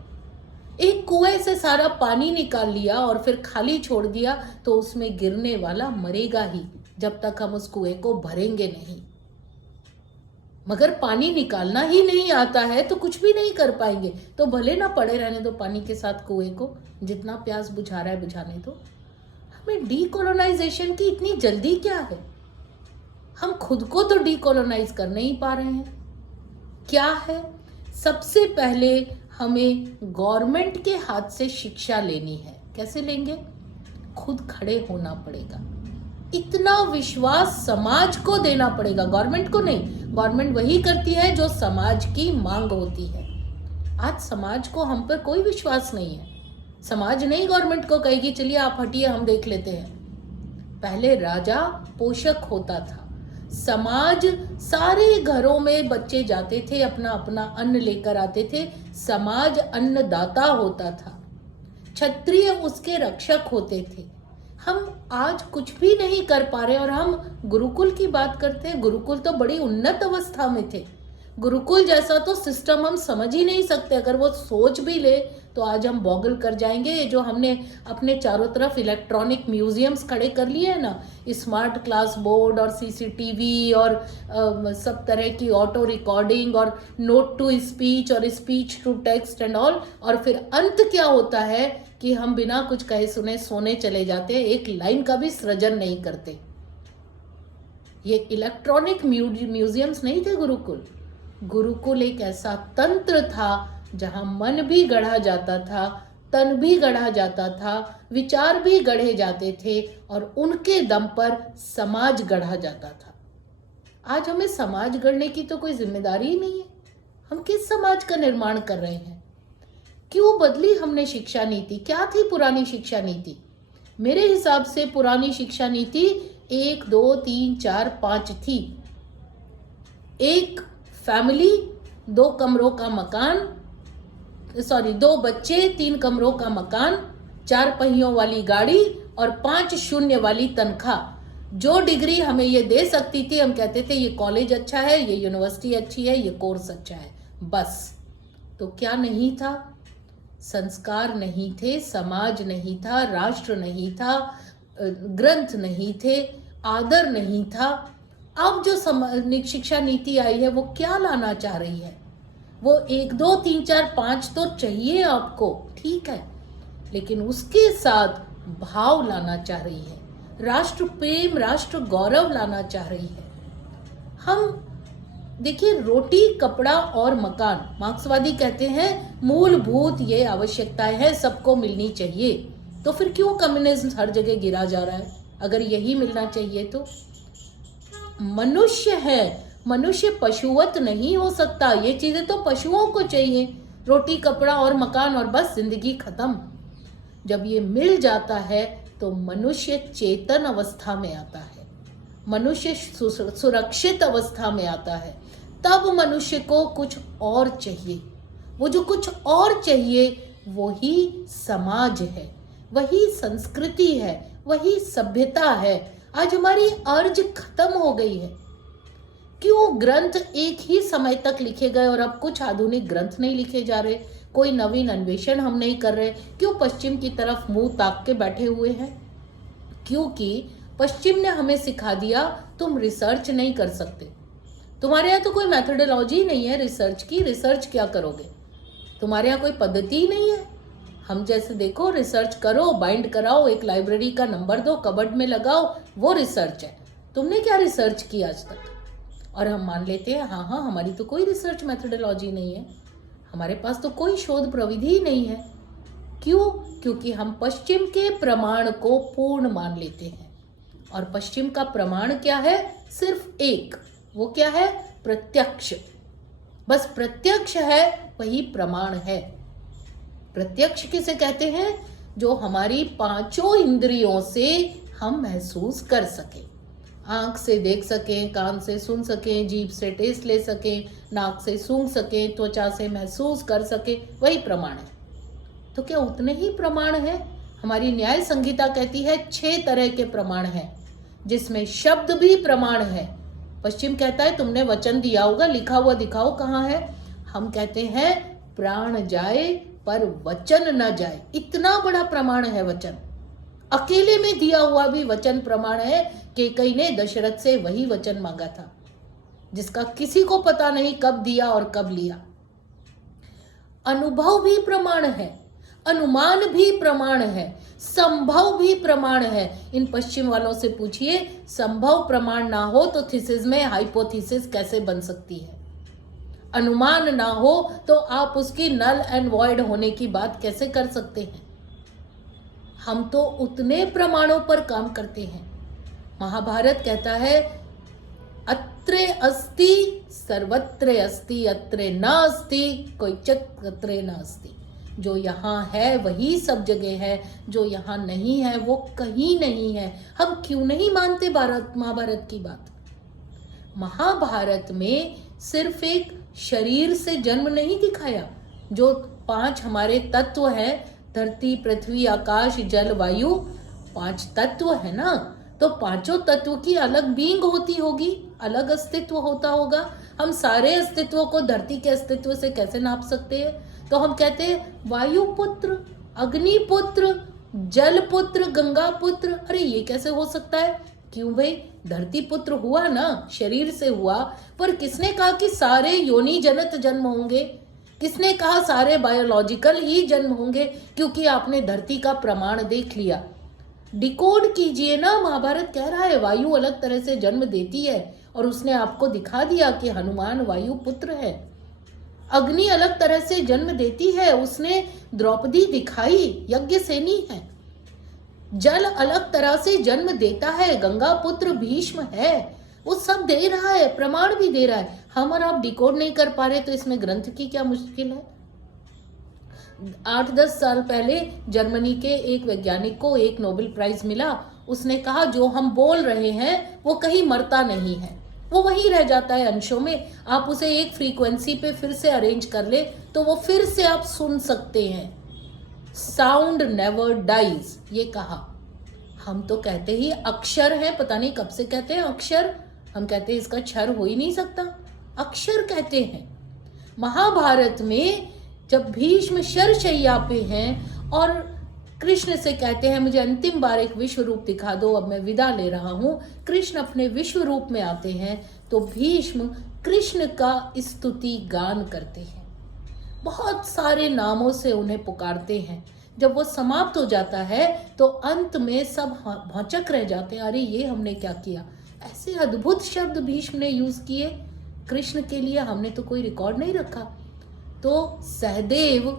एक कुएं से सारा पानी निकाल लिया और फिर खाली छोड़ दिया तो उसमें गिरने वाला मरेगा ही, जब तक हम उस कुएं को भरेंगे नहीं। मगर पानी निकालना ही नहीं आता है तो कुछ भी नहीं कर पाएंगे, तो भले ना पड़े रहने दो पानी के साथ कुएं को, जितना प्यास बुझा रहा है बुझाने दो। हमें डीकोलोनाइजेशन की इतनी जल्दी क्या है? हम खुद को तो डीकोलोनाइज कर नहीं पा रहे हैं। क्या है? सबसे पहले हमें गवर्नमेंट के हाथ से शिक्षा लेनी है। कैसे लेंगे? खुद खड़े होना पड़ेगा। इतना विश्वास समाज को देना पड़ेगा, गवर्नमेंट को नहीं। गवर्नमेंट वही करती है जो समाज की मांग होती है। आज समाज को हम पर कोई विश्वास नहीं है। समाज नहीं गवर्नमेंट को कहेगी चलिए आप हटिए हम देख लेते हैं। पहले राजा पोषक होता था, समाज सारे घरों में बच्चे जाते थे, अपना अपना अन्न लेकर आते थे, समाज अन्नदाता होता था, क्षत्रिय उसके रक्षक होते थे। हम आज कुछ भी नहीं कर पा रहे और हम गुरुकुल की बात करते हैं। गुरुकुल तो बड़ी उन्नत अवस्था में थे। गुरुकुल जैसा तो सिस्टम हम समझ ही नहीं सकते। अगर वो सोच भी ले तो आज हम बॉगल कर जाएंगे। ये जो हमने अपने चारों तरफ इलेक्ट्रॉनिक म्यूजियम्स खड़े कर लिए हैं ना, स्मार्ट क्लास बोर्ड और सीसीटीवी और सब तरह की ऑटो रिकॉर्डिंग और नोट टू स्पीच और speech to text and all, और फिर अंत क्या होता है कि हम बिना कुछ कहे सुने सोने चले जाते हैं, एक लाइन का भी सृजन नहीं करते। ये इलेक्ट्रॉनिक म्यूजियम्स नहीं थे गुरुकुल। गुरुकुल एक ऐसा तंत्र था जहां मन भी गढ़ा जाता था, तन भी गढ़ा जाता था, विचार भी गढ़े जाते थे और उनके दम पर समाज गढ़ा जाता था। आज हमें समाज गढ़ने की तो कोई जिम्मेदारी ही नहीं है। हम किस समाज का निर्माण कर रहे हैं? क्यों बदली हमने शिक्षा नीति? क्या थी पुरानी शिक्षा नीति? मेरे हिसाब से पुरानी शिक्षा नीति 1 2 3 4 5 थी। एक फैमिली 2 कमरों का मकान, सॉरी 2 बच्चे, 3 कमरों का मकान, 4 पहियों वाली गाड़ी और 5 शून्य वाली तनख्वाह। जो डिग्री हमें ये दे सकती थी, हम कहते थे ये कॉलेज अच्छा है, ये यूनिवर्सिटी अच्छी है, ये कोर्स अच्छा है, बस। तो क्या नहीं था? संस्कार नहीं थे, समाज नहीं था, राष्ट्र नहीं था, ग्रंथ नहीं थे, आदर नहीं था। अब जो शिक्षा नीति आई है वो क्या लाना चाह रही है? वो 1 2 3 4 5 तो चाहिए आपको, ठीक है, लेकिन उसके साथ भाव लाना चाह रही है, राष्ट्र प्रेम, राष्ट्र गौरव लाना चाह रही है। हम देखिए, रोटी, कपड़ा और मकान, मार्क्सवादी कहते हैं मूलभूत ये आवश्यकताएं हैं, सबको मिलनी चाहिए। तो फिर क्यों कम्युनिज्म हर जगह गिरा जा रहा है? अगर यही मिलना चाहिए तो मनुष्य है, मनुष्य पशुवत नहीं हो सकता। ये चीजें तो पशुओं को चाहिए, रोटी, कपड़ा और मकान, और बस जिंदगी खत्म। जब ये मिल जाता है तो मनुष्य चेतन अवस्था में आता है, मनुष्य सुरक्षित अवस्था में आता है। तब मनुष्य को कुछ और चाहिए। वो जो कुछ और चाहिए वही समाज है, वही संस्कृति है, वही सभ्यता है। आज हमारी अर्ज खत्म हो गई है। क्यों ग्रंथ एक ही समय तक लिखे गए और अब कुछ आधुनिक ग्रंथ नहीं लिखे जा रहे? कोई नवीन अन्वेषण हम नहीं कर रहे? क्यों पश्चिम की तरफ मुंह ताक के बैठे हुए हैं? क्योंकि पश्चिम ने हमें सिखा दिया तुम रिसर्च नहीं कर सकते, तुम्हारे यहाँ तो कोई मेथोडोलॉजी नहीं है रिसर्च की, रिसर्च क्या करोगे? तुम्हारे यहाँ कोई पद्धति ही नहीं है। हम जैसे देखो, रिसर्च करो, बाइंड कराओ, एक लाइब्रेरी का नंबर दो, कबर्ड में लगाओ, वो रिसर्च है। तुमने क्या रिसर्च की आज तक? और हम मान लेते हैं हाँ हाँ हमारी तो कोई रिसर्च मेथोडोलॉजी नहीं है, हमारे पास तो कोई शोध प्रविधि ही नहीं है। क्यों? क्योंकि हम पश्चिम के प्रमाण को पूर्ण मान लेते हैं। और पश्चिम का प्रमाण क्या है? सिर्फ एक, वो क्या है? प्रत्यक्ष। बस प्रत्यक्ष है वही प्रमाण है। प्रत्यक्ष किसे कहते हैं? जो हमारी 5 इंद्रियों से हम महसूस कर सके, आंख से देख सकें, कान से सुन सकें, जीभ से टेस्ट ले सकें, नाक से सूंघ सकें, त्वचा से महसूस कर सके, वही प्रमाण है। तो क्या उतने ही प्रमाण है? हमारी न्याय संहिता कहती है 6 तरह के प्रमाण हैं, जिसमें शब्द भी प्रमाण है। पश्चिम कहता है तुमने वचन दिया होगा, लिखा हुआ दिखाओ कहाँ है। हम कहते हैं प्राण जाए पर वचन न जाए, इतना बड़ा प्रमाण है वचन। अकेले में दिया हुआ भी वचन प्रमाण है। कैकेयी ने दशरथ से वही वचन मांगा था, जिसका किसी को पता नहीं कब दिया और कब लिया। अनुभव भी प्रमाण है, अनुमान भी प्रमाण है, संभव भी प्रमाण है। इन पश्चिम वालों से पूछिए, संभव प्रमाण ना हो तो थीसिस में हाइपोथीसिस कैसे बन सकती है? अनुमान ना हो तो आप उसकी नल एंड वॉइड होने की बात कैसे कर सकते हैं? हम तो उतने प्रमाणों पर काम करते हैं। महाभारत कहता है अत्रे अस्ति सर्वत्र अस्ति, अत्रे न अस्ति क्वचित् अत्रे न अस्ति। जो यहाँ है वही सब जगह है, जो यहाँ नहीं है वो कहीं नहीं है। हम क्यों नहीं मानते महाभारत की बात? महाभारत में सिर्फ एक शरीर से जन्म नहीं दिखाया। जो 5 हमारे तत्व हैं, धरती, पृथ्वी, आकाश, जल, वायु, 5 तत्व है ना, तो 5 तत्व की अलग बीइंग होती होगी, अलग अस्तित्व होता होगा। हम सारे अस्तित्वों को धरती के अस्तित्व से कैसे नाप सकते हैं? तो हम कहते हैं वायु पुत्र, अग्नि पुत्र, जल पुत्र, गंगा पुत्र। अरे ये कैसे हो सकता है? क्यों भाई? धरती पुत्र हुआ ना, शरीर से हुआ, पर किसने कहा कि सारे योनि जनत जन्म होंगे? किसने कहा सारे बायोलॉजिकल ही जन्म होंगे? क्योंकि आपने धरती का प्रमाण देख लिया। डिकोड कीजिए ना, महाभारत कह रहा है वायु अलग तरह से जन्म देती है, और उसने आपको दिखा दिया कि हनुमान वायु पुत्र है। अग्नि अलग तरह से जन्म देती है, उसने द्रौपदी दिखाई, यज्ञसेनी है। जल अलग तरह से जन्म देता है, गंगा पुत्र भीष्म है। वो सब दे रहा है, प्रमाण भी दे रहा है। हम और आप डिकोड नहीं कर पा रहे तो इसमें ग्रंथ की क्या मुश्किल है? 8-10 साल पहले जर्मनी के एक वैज्ञानिक को एक नोबेल प्राइज मिला। उसने कहा जो हम बोल रहे हैं वो कहीं मरता नहीं है। वो वहीं रह जाता है अंशों में। आप उसे एक फ्रीक्वेंसी पे फिर से अरेंज कर ले तो वो फिर से आप सुन सकते हैं। साउंड नेवर डाइज, ये कहा। हम तो कहते ही अक्षर है, पता नहीं कब से कहते हैं अक्षर, हम कहते हैं इसका क्षर हो ही नहीं सकता, अक्षर कहते हैं। महाभारत में जब भीष्म शरशैया पे हैं और कृष्ण से कहते हैं मुझे अंतिम बार एक विश्व रूप दिखा दो, अब मैं विदा ले रहा हूं, कृष्ण अपने विश्व रूप में आते हैं तो भीष्म कृष्ण का स्तुति गान करते हैं, बहुत सारे नामों से उन्हें पुकारते हैं। जब वो समाप्त हो जाता है तो अंत में सब भौचक रह जाते हैं, अरे ये हमने क्या किया। ऐसे अद्भुत शब्द भीष्म ने यूज किए कृष्ण के लिए, हमने तो कोई रिकॉर्ड नहीं रखा। तो सहदेव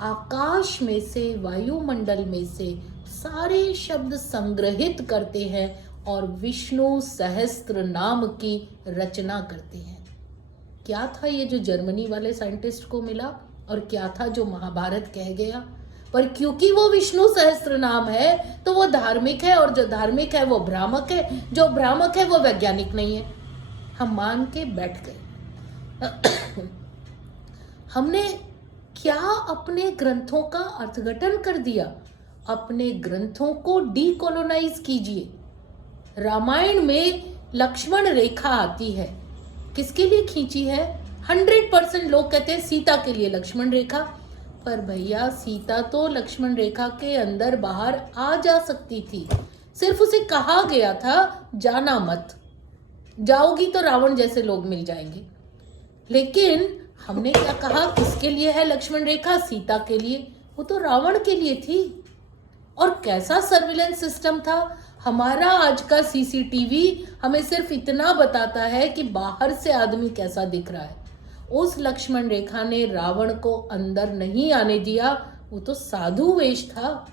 आकाश में से, वायुमंडल में से सारे शब्द संग्रहित करते हैं और विष्णु सहस्त्र नाम की रचना करते हैं। क्या था ये जो जर्मनी वाले साइंटिस्ट को मिला और क्या था जो महाभारत कह गया, पर क्योंकि वो विष्णु सहस्त्र नाम है तो वो धार्मिक है, और जो धार्मिक है वो भ्रामक है, जो भ्रामक है वो वैज्ञानिक नहीं है। हम मान के बैठ गए। हमने क्या अपने ग्रंथों का अर्थघटन कर दिया। अपने ग्रंथों को डीकोलोनाइज कीजिए। रामायण में लक्ष्मण रेखा आती है, किसके लिए खींची है? 100% लोग कहते हैं सीता के लिए लक्ष्मण रेखा, पर भैया सीता तो लक्ष्मण रेखा के अंदर बाहर आ जा सकती थी, सिर्फ उसे कहा गया था जाना मत, जाओगी तो रावण जैसे लोग मिल जाएंगे। लेकिन हमने क्या कहा, किसके लिए है लक्ष्मण रेखा? सीता के लिए, वो तो रावण के लिए थी। और कैसा सर्विलेंस सिस्टम था हमारा। आज का सीसीटीवी हमें सिर्फ इतना बताता है कि बाहर से आदमी कैसा दिख रहा है। उस लक्ष्मण रेखा ने रावण को अंदर नहीं आने दिया, वो तो साधु वेश था।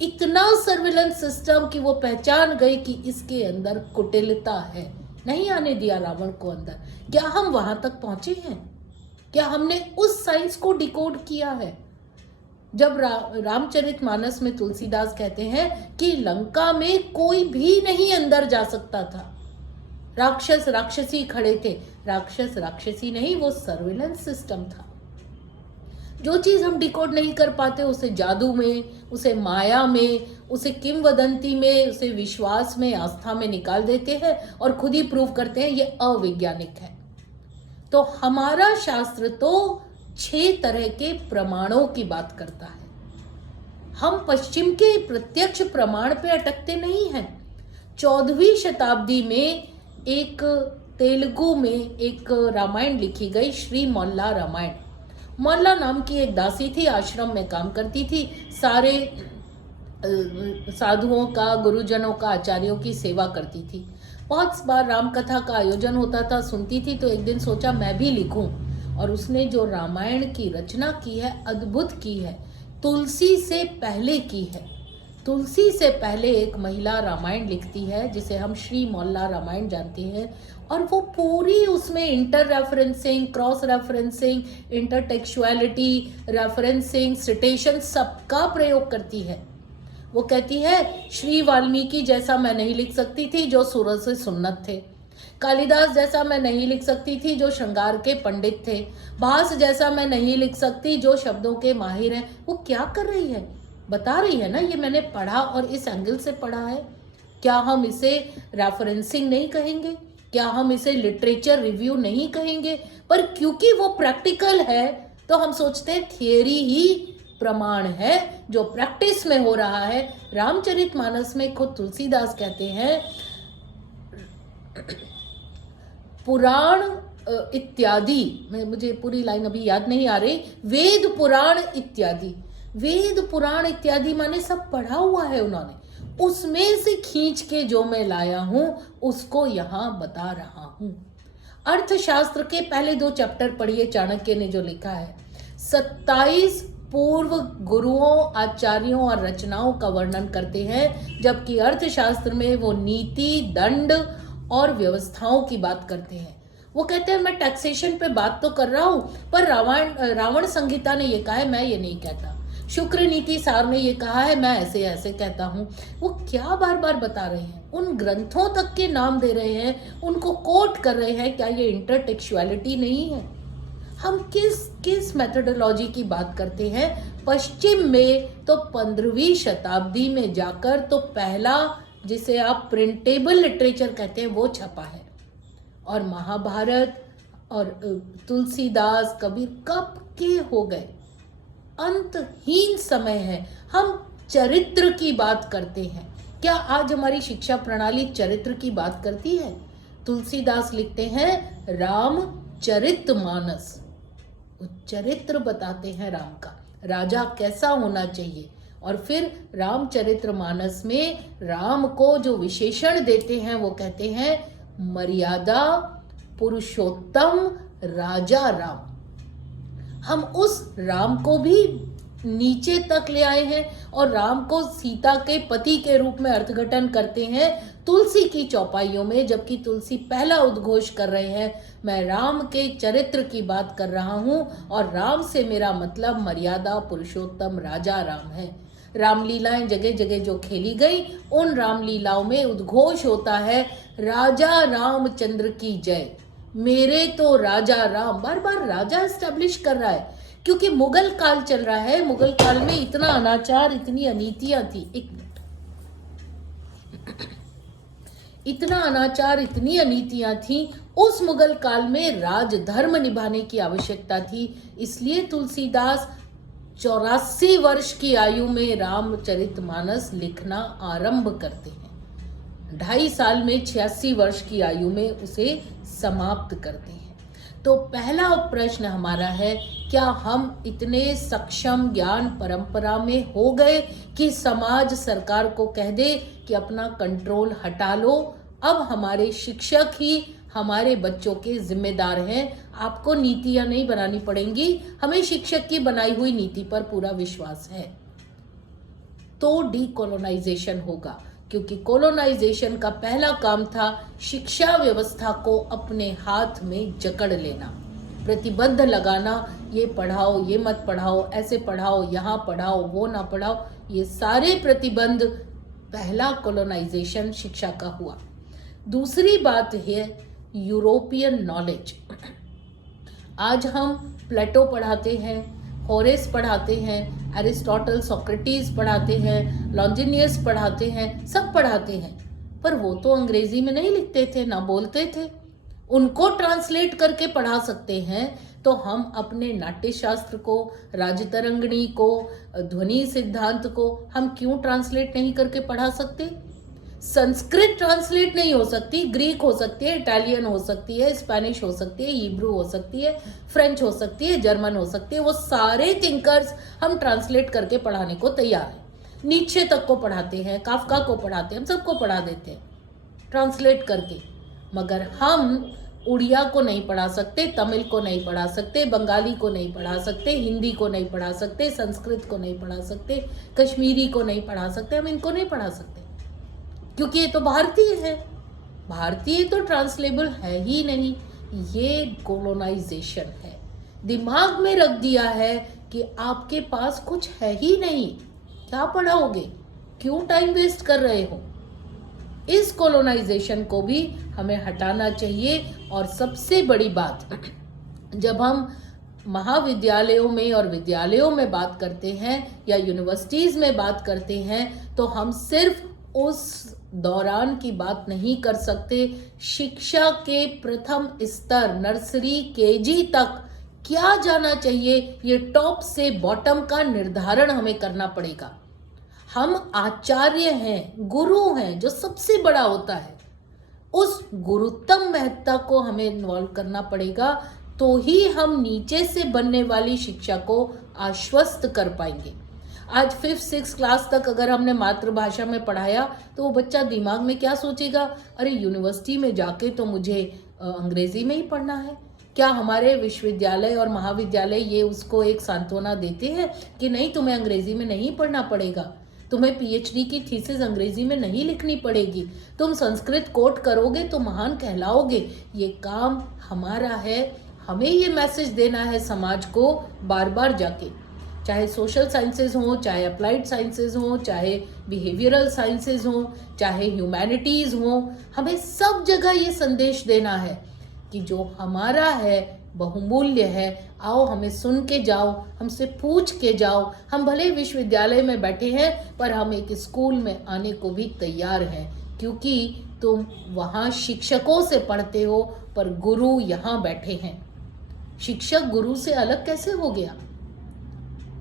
इतना सर्विलेंस सिस्टम कि वो पहचान गई कि इसके अंदर कुटिलता है, नहीं आने दिया रावण को अंदर। क्या हम वहां तक पहुंचे हैं? क्या हमने उस साइंस को डिकोड किया है? जब रामचरितमानस में तुलसीदास कहते हैं कि लंका में कोई भी नहीं अंदर जा सकता था, राक्षस राक्षसी खड़े थे, राक्षस राक्षसी नहीं, वो सर्विलेंस सिस्टम था। जो चीज हम डिकोड नहीं कर पाते उसे जादू में, उसे माया में, उसे किंवदंती में, उसे विश्वास में, आस्था में निकाल देते हैं और खुद ही प्रूव करते हैं ये अवैज्ञानिक है। तो हमारा शास्त्र तो 6 तरह के प्रमाणों की बात करता है। हम पश्चिम के प्रत्यक्ष प्रमाण पे अटकते नहीं हैं। 14वीं शताब्दी में एक तेलुगु में एक रामायण लिखी गई, श्री मोल्ला रामायण। मोल्ला नाम की एक दासी थी, आश्रम में काम करती थी, सारे साधुओं का, गुरुजनों का, आचार्यों की सेवा करती थी। बहुत बार राम कथा का आयोजन होता था, सुनती थी। तो एक दिन सोचा मैं भी लिखूं, और उसने जो रामायण की रचना की है, अद्भुत की है। तुलसी से पहले की है। तुलसी से पहले एक महिला रामायण लिखती है जिसे हम श्री मोल्ला रामायण जानते हैं, और वो पूरी उसमें inter referencing, cross referencing, intertextuality, referencing, citation सबका प्रयोग करती है। वो कहती है श्री वाल्मीकि जैसा मैं नहीं लिख सकती थी जो सूरज से सुन्नत थे, कालिदास जैसा मैं नहीं लिख सकती थी जो श्रृंगार के पंडित थे, भास जैसा मैं नहीं लिख सकती जो शब्दों के माहिर हैं। वो क्या कर रही है? बता रही है ना ये मैंने पढ़ा और इस एंगल से पढ़ा है। क्या हम इसे रेफरेंसिंग नहीं कहेंगे? क्या हम इसे लिटरेचर रिव्यू नहीं कहेंगे? पर क्योंकि वो प्रैक्टिकल है तो हम सोचते हैं थियरी ही प्रमाण है, जो प्रैक्टिस में हो रहा है। रामचरितमानस में खुद तुलसीदास कहते हैं पुराण इत्यादि, मुझे पूरी लाइन अभी याद नहीं आ रही, वेद पुराण इत्यादि। वेद पुराण इत्यादि माने सब पढ़ा हुआ है उन्होंने, उसमें से खींच के जो मैं लाया हूं उसको यहां बता रहा हूं। अर्थशास्त्र के पहले 2 चैप्टर पढ़िए, चाणक्य ने जो लिखा है। 27 पूर्व गुरुओं, आचार्यों और रचनाओं का वर्णन करते हैं, जबकि अर्थशास्त्र में वो नीति, दंड और व्यवस्थाओं की बात करते हैं। वो कहते हैं मैं टैक्सेशन पे बात तो कर रहा हूं, पर रावण संहिता ने ये कहा है, मैं ये नहीं कहता। शुक्र नीति सार ने ये कहा है, मैं ऐसे ऐसे कहता हूँ। वो क्या बार बार बता रहे हैं, उन ग्रंथों तक के नाम दे रहे हैं, उनको कोट कर रहे हैं। क्या ये इंटरटेक्चुअलिटी नहीं है? हम किस मेथोडोलॉजी की बात करते हैं? पश्चिम में तो 15वीं शताब्दी में जाकर तो पहला, जिसे आप प्रिंटेबल लिटरेचर कहते हैं, वो छपा है। और महाभारत और तुलसीदास, कबीर कब के हो गए, अंतहीन समय है। हम चरित्र की बात करते हैं। क्या आज हमारी शिक्षा प्रणाली चरित्र की बात करती है? तुलसीदास लिखते हैं रामचरितमानस, वो चरित्र बताते हैं राम का, राजा कैसा होना चाहिए। और फिर रामचरितमानस में राम को जो विशेषण देते हैं वो कहते हैं मर्यादा पुरुषोत्तम राजा राम। हम उस राम को भी नीचे तक ले आए हैं और राम को सीता के पति के रूप में अर्थघटन करते हैं तुलसी की चौपाइयों में, जबकि तुलसी पहला उद्घोष कर रहे हैं, मैं राम के चरित्र की बात कर रहा हूं और राम से मेरा मतलब मर्यादा पुरुषोत्तम राजा राम है। रामलीलाएं जगह जगह जो खेली गई, उन रामलीलाओं में उद्घोष होता है राजा रामचंद्र की जय, मेरे तो राजा राम। बार बार राजा एस्टेब्लिश कर रहा है, क्योंकि मुगल काल चल रहा है। मुगल काल में इतना अनाचार, इतनी अनीतियां थी, इतना अनाचार, इतनी अनीतियां थी। उस मुगल काल में राजधर्म निभाने की आवश्यकता थी। इसलिए तुलसीदास 84 वर्ष की आयु में रामचरितमानस लिखना आरंभ करते हैं। 2.5 साल में 86 वर्ष की आयु में उसे समाप्त करते हैं। तो पहला प्रश्न हमारा है, क्या हम इतने सक्षम ज्ञान परंपरा में हो गए कि समाज सरकार को कह दे कि अपना कंट्रोल हटा लो, अब हमारे शिक्षक ही हमारे बच्चों के जिम्मेदार हैं, आपको नीतियां नहीं बनानी पड़ेंगी, हमें शिक्षक की बनाई हुई नीति पर पूरा विश्वास है। तो डीकोलोनाइजेशन होगा, क्योंकि कोलोनाइजेशन का पहला काम था शिक्षा व्यवस्था को अपने हाथ में जकड़ लेना, प्रतिबंध लगाना, ये पढ़ाओ, ये मत पढ़ाओ, ऐसे पढ़ाओ, यहाँ पढ़ाओ, वो ना पढ़ाओ। ये सारे प्रतिबंध, पहला कोलोनाइजेशन शिक्षा का हुआ। दूसरी बात है यूरोपियन नॉलेज। आज हम प्लेटो पढ़ाते हैं, होरेस पढ़ाते हैं, एरिस्टोटल, सोक्रेटिस पढ़ाते हैं, लॉन्जिनियस पढ़ाते हैं, सब पढ़ाते हैं, पर वो तो अंग्रेजी में नहीं लिखते थे, ना बोलते थे। उनको ट्रांसलेट करके पढ़ा सकते हैं, तो हम अपने नाट्य शास्त्र को, राजतरंगिणी को, ध्वनि सिद्धांत को हम क्यों ट्रांसलेट नहीं करके पढ़ा सकते? संस्कृत ट्रांसलेट नहीं हो सकती, ग्रीक हो सकती है, इटालियन हो सकती है, स्पेनिश हो सकती है, हिब्रू हो सकती है, फ्रेंच हो सकती है, जर्मन हो सकती है, वो सारे थिंकर्स हम ट्रांसलेट करके पढ़ाने को तैयार हैं। नीचे तक को पढ़ाते हैं, काफका को पढ़ाते हैं, हम सबको पढ़ा देते हैं ट्रांसलेट करके। मगर हम उड़िया को नहीं पढ़ा सकते, तमिल को नहीं पढ़ा सकते, बंगाली को नहीं पढ़ा सकते, हिंदी को नहीं पढ़ा सकते, संस्कृत को नहीं पढ़ा सकते, कश्मीरी को नहीं पढ़ा सकते, हम इनको नहीं पढ़ा सकते, क्योंकि ये तो भारतीय है। भारतीय तो ट्रांसलेबल है ही नहीं। ये कोलोनाइजेशन है, दिमाग में रख दिया है कि आपके पास कुछ है ही नहीं, क्या पढ़ाओगे, क्यों टाइम वेस्ट कर रहे हो। इस कोलोनाइजेशन को भी हमें हटाना चाहिए। और सबसे बड़ी बात, जब हम महाविद्यालयों में और विद्यालयों में बात करते हैं या यूनिवर्सिटीज में बात करते हैं, तो हम सिर्फ उस दौरान की बात नहीं कर सकते। शिक्षा के प्रथम स्तर, नर्सरी, केजी तक क्या जाना चाहिए, ये टॉप से बॉटम का निर्धारण हमें करना पड़ेगा। हम आचार्य हैं, गुरु हैं, जो सबसे बड़ा होता है, उस गुरुत्तम महत्ता को हमें इन्वॉल्व करना पड़ेगा, तो ही हम नीचे से बनने वाली शिक्षा को आश्वस्त कर पाएंगे। आज 5th 6th क्लास तक अगर हमने मातृभाषा में पढ़ाया, तो वो बच्चा दिमाग में क्या सोचेगा, अरे यूनिवर्सिटी में जाके तो मुझे अंग्रेजी में ही पढ़ना है। क्या हमारे विश्वविद्यालय और महाविद्यालय ये उसको एक सांत्वना देते हैं कि नहीं, तुम्हें अंग्रेजी में नहीं पढ़ना पड़ेगा, तुम्हें PhD की थीसिस अंग्रेजी में नहीं लिखनी पड़ेगी, तुम संस्कृत कोट करोगे तो महान कहलाओगे। ये काम हमारा है, हमें ये मैसेज देना है समाज को बार बार जाके। चाहे सोशल साइंसेज हो, चाहे अप्लाइड साइंसेज हो, चाहे बिहेवियरल साइंसेज हो, चाहे ह्यूमैनिटीज़ हो, हमें सब जगह ये संदेश देना है कि जो हमारा है बहुमूल्य है। आओ हमें सुन के जाओ, हमसे पूछ के जाओ। हम भले विश्वविद्यालय में बैठे हैं पर हम एक स्कूल में आने को भी तैयार हैं, क्योंकि तुम वहाँ शिक्षकों से पढ़ते हो पर गुरु यहाँ बैठे हैं। शिक्षक गुरु से अलग कैसे हो गया?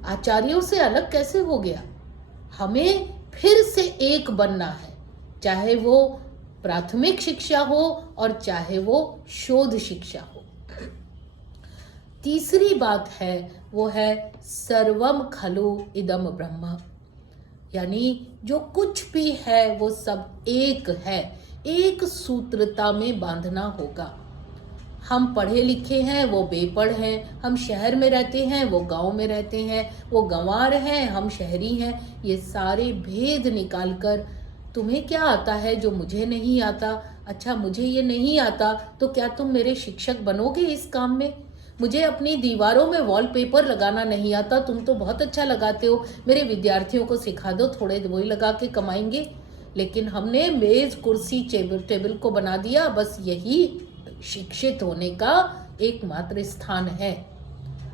आचार्यों से अलग कैसे हो गया? हमें फिर से एक बनना है, चाहे वो प्राथमिक शिक्षा हो और चाहे वो शोध शिक्षा हो। तीसरी बात है वो है सर्वम खलु इदम ब्रह्म, यानी जो कुछ भी है वो सब एक है, एक सूत्रता में बांधना होगा। हम पढ़े लिखे हैं, वो बेपढ़ हैं, हम शहर में रहते हैं, वो गांव में रहते हैं, वो गंवार हैं, हम शहरी हैं। ये सारे भेद निकालकर तुम्हें क्या आता है जो मुझे नहीं आता? अच्छा, मुझे ये नहीं आता तो क्या तुम मेरे शिक्षक बनोगे इस काम में? मुझे अपनी दीवारों में वॉलपेपर लगाना नहीं आता, तुम तो बहुत अच्छा लगाते हो, मेरे विद्यार्थियों को सिखा दो, थोड़े वही लगा के कमाएंगे। लेकिन हमने मेज कुर्सी टेबल को बना दिया, बस यही शिक्षित होने का एकमात्र स्थान है।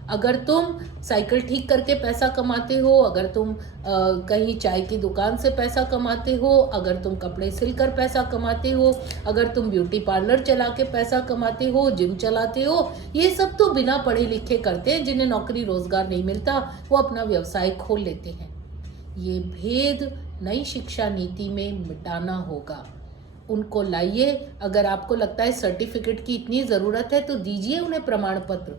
अगर तुम साइकिल ठीक करके पैसा कमाते हो, अगर तुम कहीं चाय की दुकान से पैसा कमाते हो, अगर तुम कपड़े सिलकर पैसा कमाते हो, अगर तुम ब्यूटी पार्लर चला के पैसा कमाते हो, जिम चलाते हो, ये सब तो बिना पढ़े लिखे करते हैं। जिन्हें नौकरी रोजगार नहीं मिलता वो अपना व्यवसाय खोल लेते हैं। ये भेद नई शिक्षा नीति में मिटाना होगा। उनको लाइए। अगर आपको लगता है सर्टिफिकेट की इतनी ज़रूरत है तो दीजिए उन्हें प्रमाण पत्र।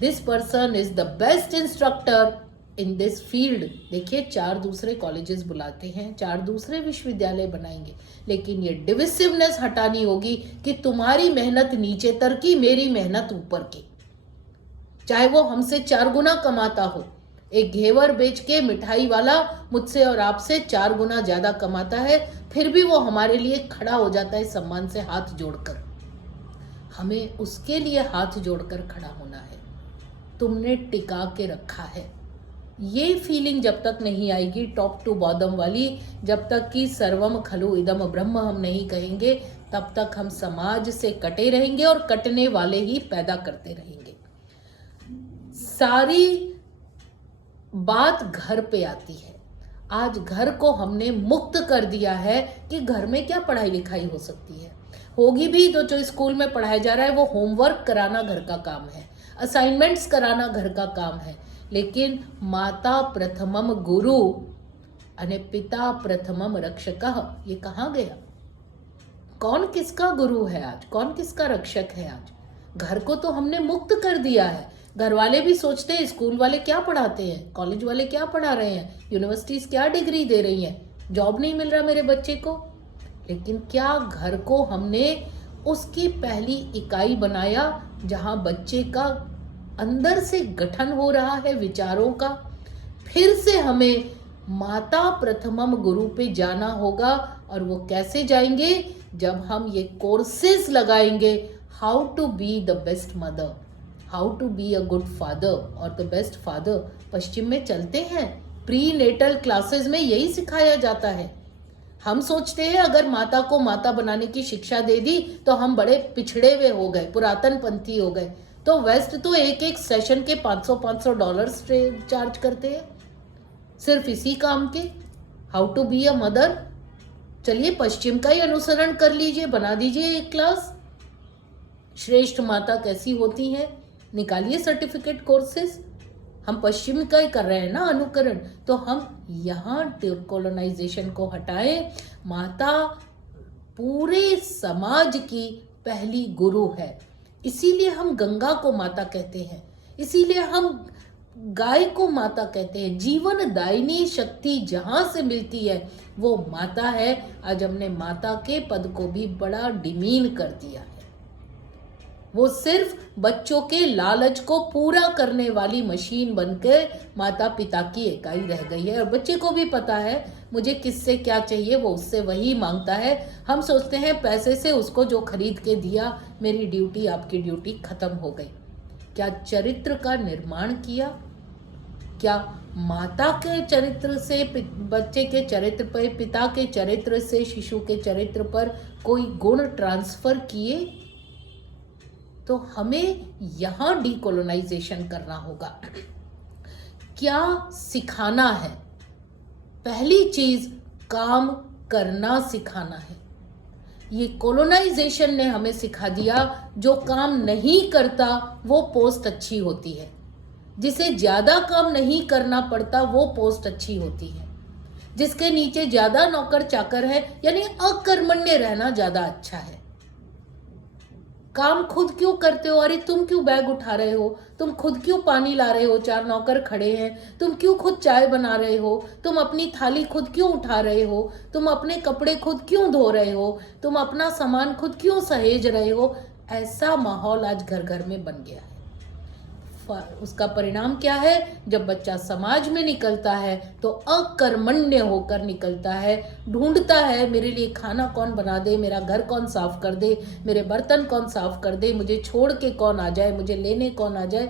This person is the best instructor in this field. देखिए, 4 दूसरे कॉलेजेस बुलाते हैं, 4 दूसरे विश्वविद्यालय बनाएंगे, लेकिन ये डिविसिवनेस हटानी होगी कि तुम्हारी मेहनत नीचे तर की, मेरी मेहनत ऊपर की। चाहे वो हमसे 4 गुना कमाता हो। एक घेवर बेच के मिठाई वाला मुझसे और आपसे 4 गुना ज्यादा कमाता है, फिर भी वो हमारे लिए खड़ा हो जाता है सम्मान से हाथ जोड़कर। हमें उसके लिए हाथ जोड़कर खड़ा होना है। तुमने टिका के रखा है। ये फीलिंग जब तक नहीं आएगी, टॉप टू बॉटम वाली, जब तक कि सर्वम खलु इदम ब्रह्म हम नहीं कहेंगे, तब तक हम समाज से कटे रहेंगे और कटने वाले ही पैदा करते रहेंगे। सारी बात घर पे आती है। आज घर को हमने मुक्त कर दिया है कि घर में क्या पढ़ाई लिखाई हो सकती है। होगी भी तो जो स्कूल में पढ़ाया जा रहा है वो होमवर्क कराना घर का काम है, असाइनमेंट्स कराना घर का काम है। लेकिन माता प्रथमम गुरु अने पिता प्रथमम रक्षकः, ये कहाँ गया? कौन किसका गुरु है आज, कौन किसका रक्षक है आज? घर को तो हमने मुक्त कर दिया है। घर वाले भी सोचते हैं स्कूल वाले क्या पढ़ाते हैं, कॉलेज वाले क्या पढ़ा रहे हैं, यूनिवर्सिटीज क्या डिग्री दे रही हैं, जॉब नहीं मिल रहा मेरे बच्चे को। लेकिन क्या घर को हमने उसकी पहली इकाई बनाया जहां बच्चे का अंदर से गठन हो रहा है विचारों का? फिर से हमें माता प्रथमम गुरु पे जाना होगा। और वो कैसे जाएंगे? जब हम ये कोर्सेज लगाएंगे, how to be the best mother, how to be a good father और द बेस्ट फादर। पश्चिम में चलते हैं, प्री नेटल क्लासेस में यही सिखाया जाता है। हम सोचते हैं अगर माता को माता बनाने की शिक्षा दे दी तो हम बड़े पिछड़े हुए हो गए, पुरातन पंथी हो गए। तो वेस्ट तो एक एक सेशन के $500 चार्ज करते हैं सिर्फ इसी काम के, how to be a mother. चलिए पश्चिम का ही अनुसरण कर लीजिए, बना दीजिए एक क्लास, श्रेष्ठ माता कैसी होती हैं, निकालिए सर्टिफिकेट कोर्सेज। हम पश्चिम का ही कर रहे हैं ना अनुकरण, तो हम यहाँ डिकोलोनाइजेशन को हटाएं। माता पूरे समाज की पहली गुरु है, इसीलिए हम गंगा को माता कहते हैं, इसीलिए हम गाय को माता कहते हैं। जीवन दायिनी शक्ति जहां से मिलती है वो माता है। आज हमने माता के पद को भी बड़ा डिमीन कर दिया है। वो सिर्फ बच्चों के लालच को पूरा करने वाली मशीन बनकर माता पिता की इकाई रह गई है। और बच्चे को भी पता है मुझे किससे क्या चाहिए, वो उससे वही मांगता है। हम सोचते हैं पैसे से उसको जो खरीद के दिया, मेरी ड्यूटी आपकी ड्यूटी खत्म हो गई। क्या चरित्र का निर्माण किया? क्या माता के चरित्र से बच्चे के चरित्र पर, पिता के चरित्र से शिशु के चरित्र पर कोई गुण ट्रांसफर किए? तो हमें यहाँ डीकोलोनाइजेशन करना होगा। क्या सिखाना है? पहली चीज काम करना सिखाना है। ये कोलोनाइजेशन ने हमें सिखा दिया जो काम नहीं करता वो पोस्ट अच्छी होती है, जिसे ज्यादा काम नहीं करना पड़ता वो पोस्ट अच्छी होती है, जिसके नीचे ज्यादा नौकर चाकर है यानी अकर्मण्य रहना ज्यादा अच्छा है। काम खुद क्यों करते हो? अरे तुम क्यों बैग उठा रहे हो? तुम खुद क्यों पानी ला रहे हो? 4 नौकर खड़े हैं। तुम क्यों खुद चाय बना रहे हो? तुम अपनी थाली खुद क्यों उठा रहे हो? तुम अपने कपड़े खुद क्यों धो रहे हो? तुम अपना सामान खुद क्यों सहेज रहे हो? ऐसा माहौल आज घर घर में बन गया है। उसका परिणाम क्या है? जब बच्चा समाज में निकलता है तो अकर्मण्य होकर निकलता है, ढूंढता है मेरे लिए खाना कौन बना दे, मेरा घर कौन साफ कर दे, मेरे बर्तन कौन साफ कर दे, मुझे छोड़ के कौन आ जाए, मुझे लेने कौन आ जाए।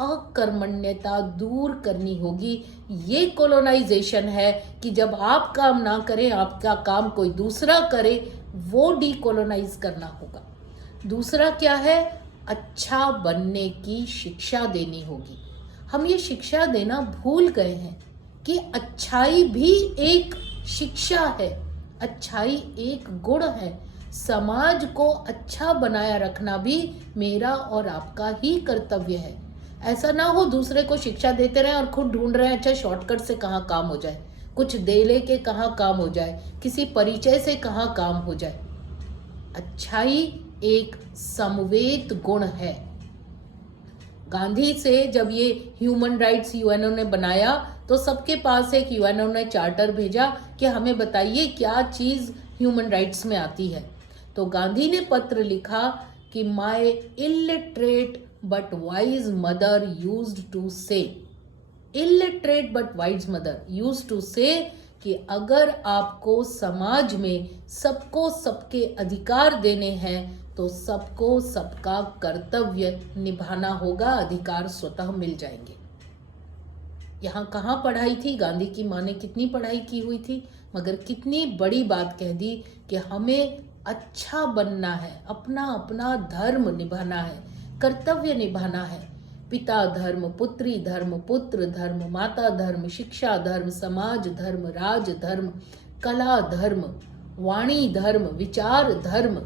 अकर्मण्यता दूर करनी होगी। ये कोलोनाइजेशन है कि जब आप काम ना करें, आपका काम कोई दूसरा करे, वो डीकोलोनाइज करना होगा। दूसरा क्या है? अच्छा बनने की शिक्षा देनी होगी। हम ये शिक्षा देना भूल गए हैं कि अच्छाई भी एक शिक्षा है, अच्छाई एक गुण है। समाज को अच्छा बनाया रखना भी मेरा और आपका ही कर्तव्य है। ऐसा ना हो दूसरे को शिक्षा देते रहें और खुद ढूंढ रहे हैं अच्छा शॉर्टकट से कहाँ काम हो जाए, कुछ दे ले के कहाँ काम हो जाए, किसी परिचय से कहाँ काम हो जाए। अच्छाई एक समवेत गुण है। गांधी से जब ये ह्यूमन राइट्स यूएनओ ने बनाया तो सबके पास एक यूएनओ ने चार्टर भेजा कि हमें बताइए क्या चीज ह्यूमन राइट्स में आती है। तो गांधी ने पत्र लिखा कि my illiterate but wise mother used to say, illiterate but wise mother used to say कि अगर आपको समाज में सबको सबके अधिकार देने हैं तो सबको सबका कर्तव्य निभाना होगा, अधिकार स्वतः मिल जाएंगे। यहाँ कहाँ पढ़ाई थी? गांधी की माँ ने कितनी पढ़ाई की हुई थी, मगर कितनी बड़ी बात कह दी कि हमें अच्छा बनना है, अपना अपना धर्म निभाना है, कर्तव्य निभाना है। पिता धर्म, पुत्री धर्म, पुत्र धर्म, माता धर्म, शिक्षा धर्म, समाज धर्म, राज धर्म, कला धर्म, वाणी धर्म, विचार धर्म,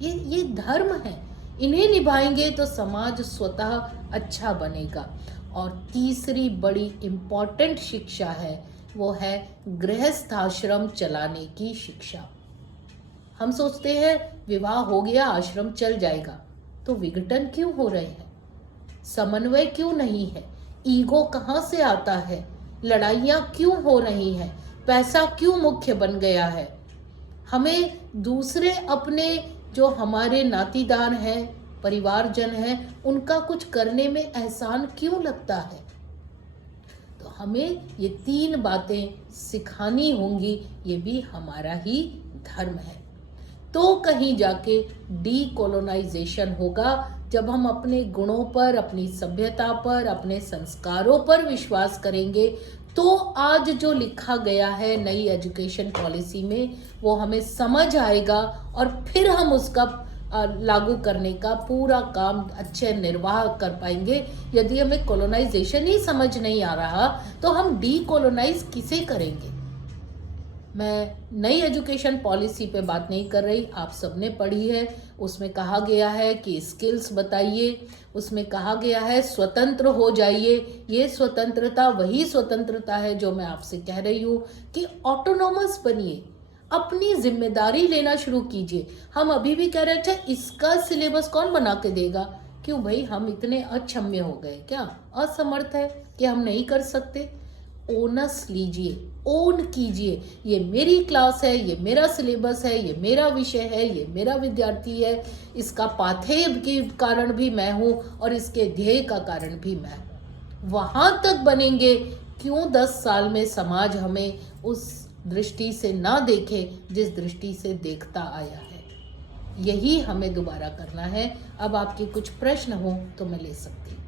ये धर्म है। इन्हें निभाएंगे तो समाज स्वतः अच्छा बनेगा। और तीसरी बड़ी इम्पोर्टेंट शिक्षा है, वो है गृहस्थ आश्रम चलाने की शिक्षा। हम सोचते हैं विवाह हो गया आश्रम चल जाएगा, तो विघटन क्यों हो रहे हैं? समन्वय क्यों नहीं है? ईगो कहाँ से आता है? लड़ाइयाँ क्यों हो रही हैं? पैसा क्यों मुख्य बन गया है? हमें दूसरे अपने जो हमारे नातीदार हैं, परिवारजन हैं, उनका कुछ करने में एहसान क्यों लगता है? तो हमें ये 3 बातें सिखानी होंगी, ये भी हमारा ही धर्म है। तो कहीं जाके डीकोलोनाइजेशन होगा जब हम अपने गुणों पर, अपनी सभ्यता पर, अपने संस्कारों पर विश्वास करेंगे। तो आज जो लिखा गया है नई एजुकेशन पॉलिसी में वो हमें समझ आएगा और फिर हम उसका लागू करने का पूरा काम अच्छे निर्वाह कर पाएंगे। यदि हमें कोलोनाइजेशन ही समझ नहीं आ रहा तो हम डीकोलोनाइज किसे करेंगे? मैं नई एजुकेशन पॉलिसी पे बात नहीं कर रही, आप सबने पढ़ी है। उसमें कहा गया है कि स्किल्स बताइए, उसमें कहा गया है स्वतंत्र हो जाइए। ये स्वतंत्रता वही स्वतंत्रता है जो मैं आपसे कह रही हूँ कि ऑटोनोमस बनिए, अपनी जिम्मेदारी लेना शुरू कीजिए। हम अभी भी कह रहे थे इसका सिलेबस कौन बना के देगा? क्यों भाई, हम इतने अक्षम्य हो गए क्या? असमर्थ है कि हम नहीं कर सकते? ओनस लीजिए, ओन कीजिए, ये मेरी क्लास है, ये मेरा सिलेबस है, ये मेरा विषय है, ये मेरा विद्यार्थी है, इसका पाथेय के कारण भी मैं हूँ और इसके ध्येय का कारण भी मैं हूँ। वहां तक बनेंगे। क्यों 10 साल में समाज हमें उस दृष्टि से ना देखे जिस दृष्टि से देखता आया है? यही हमें दोबारा करना है। अब आपके कुछ प्रश्न हो तो मैं ले सकती हूँ।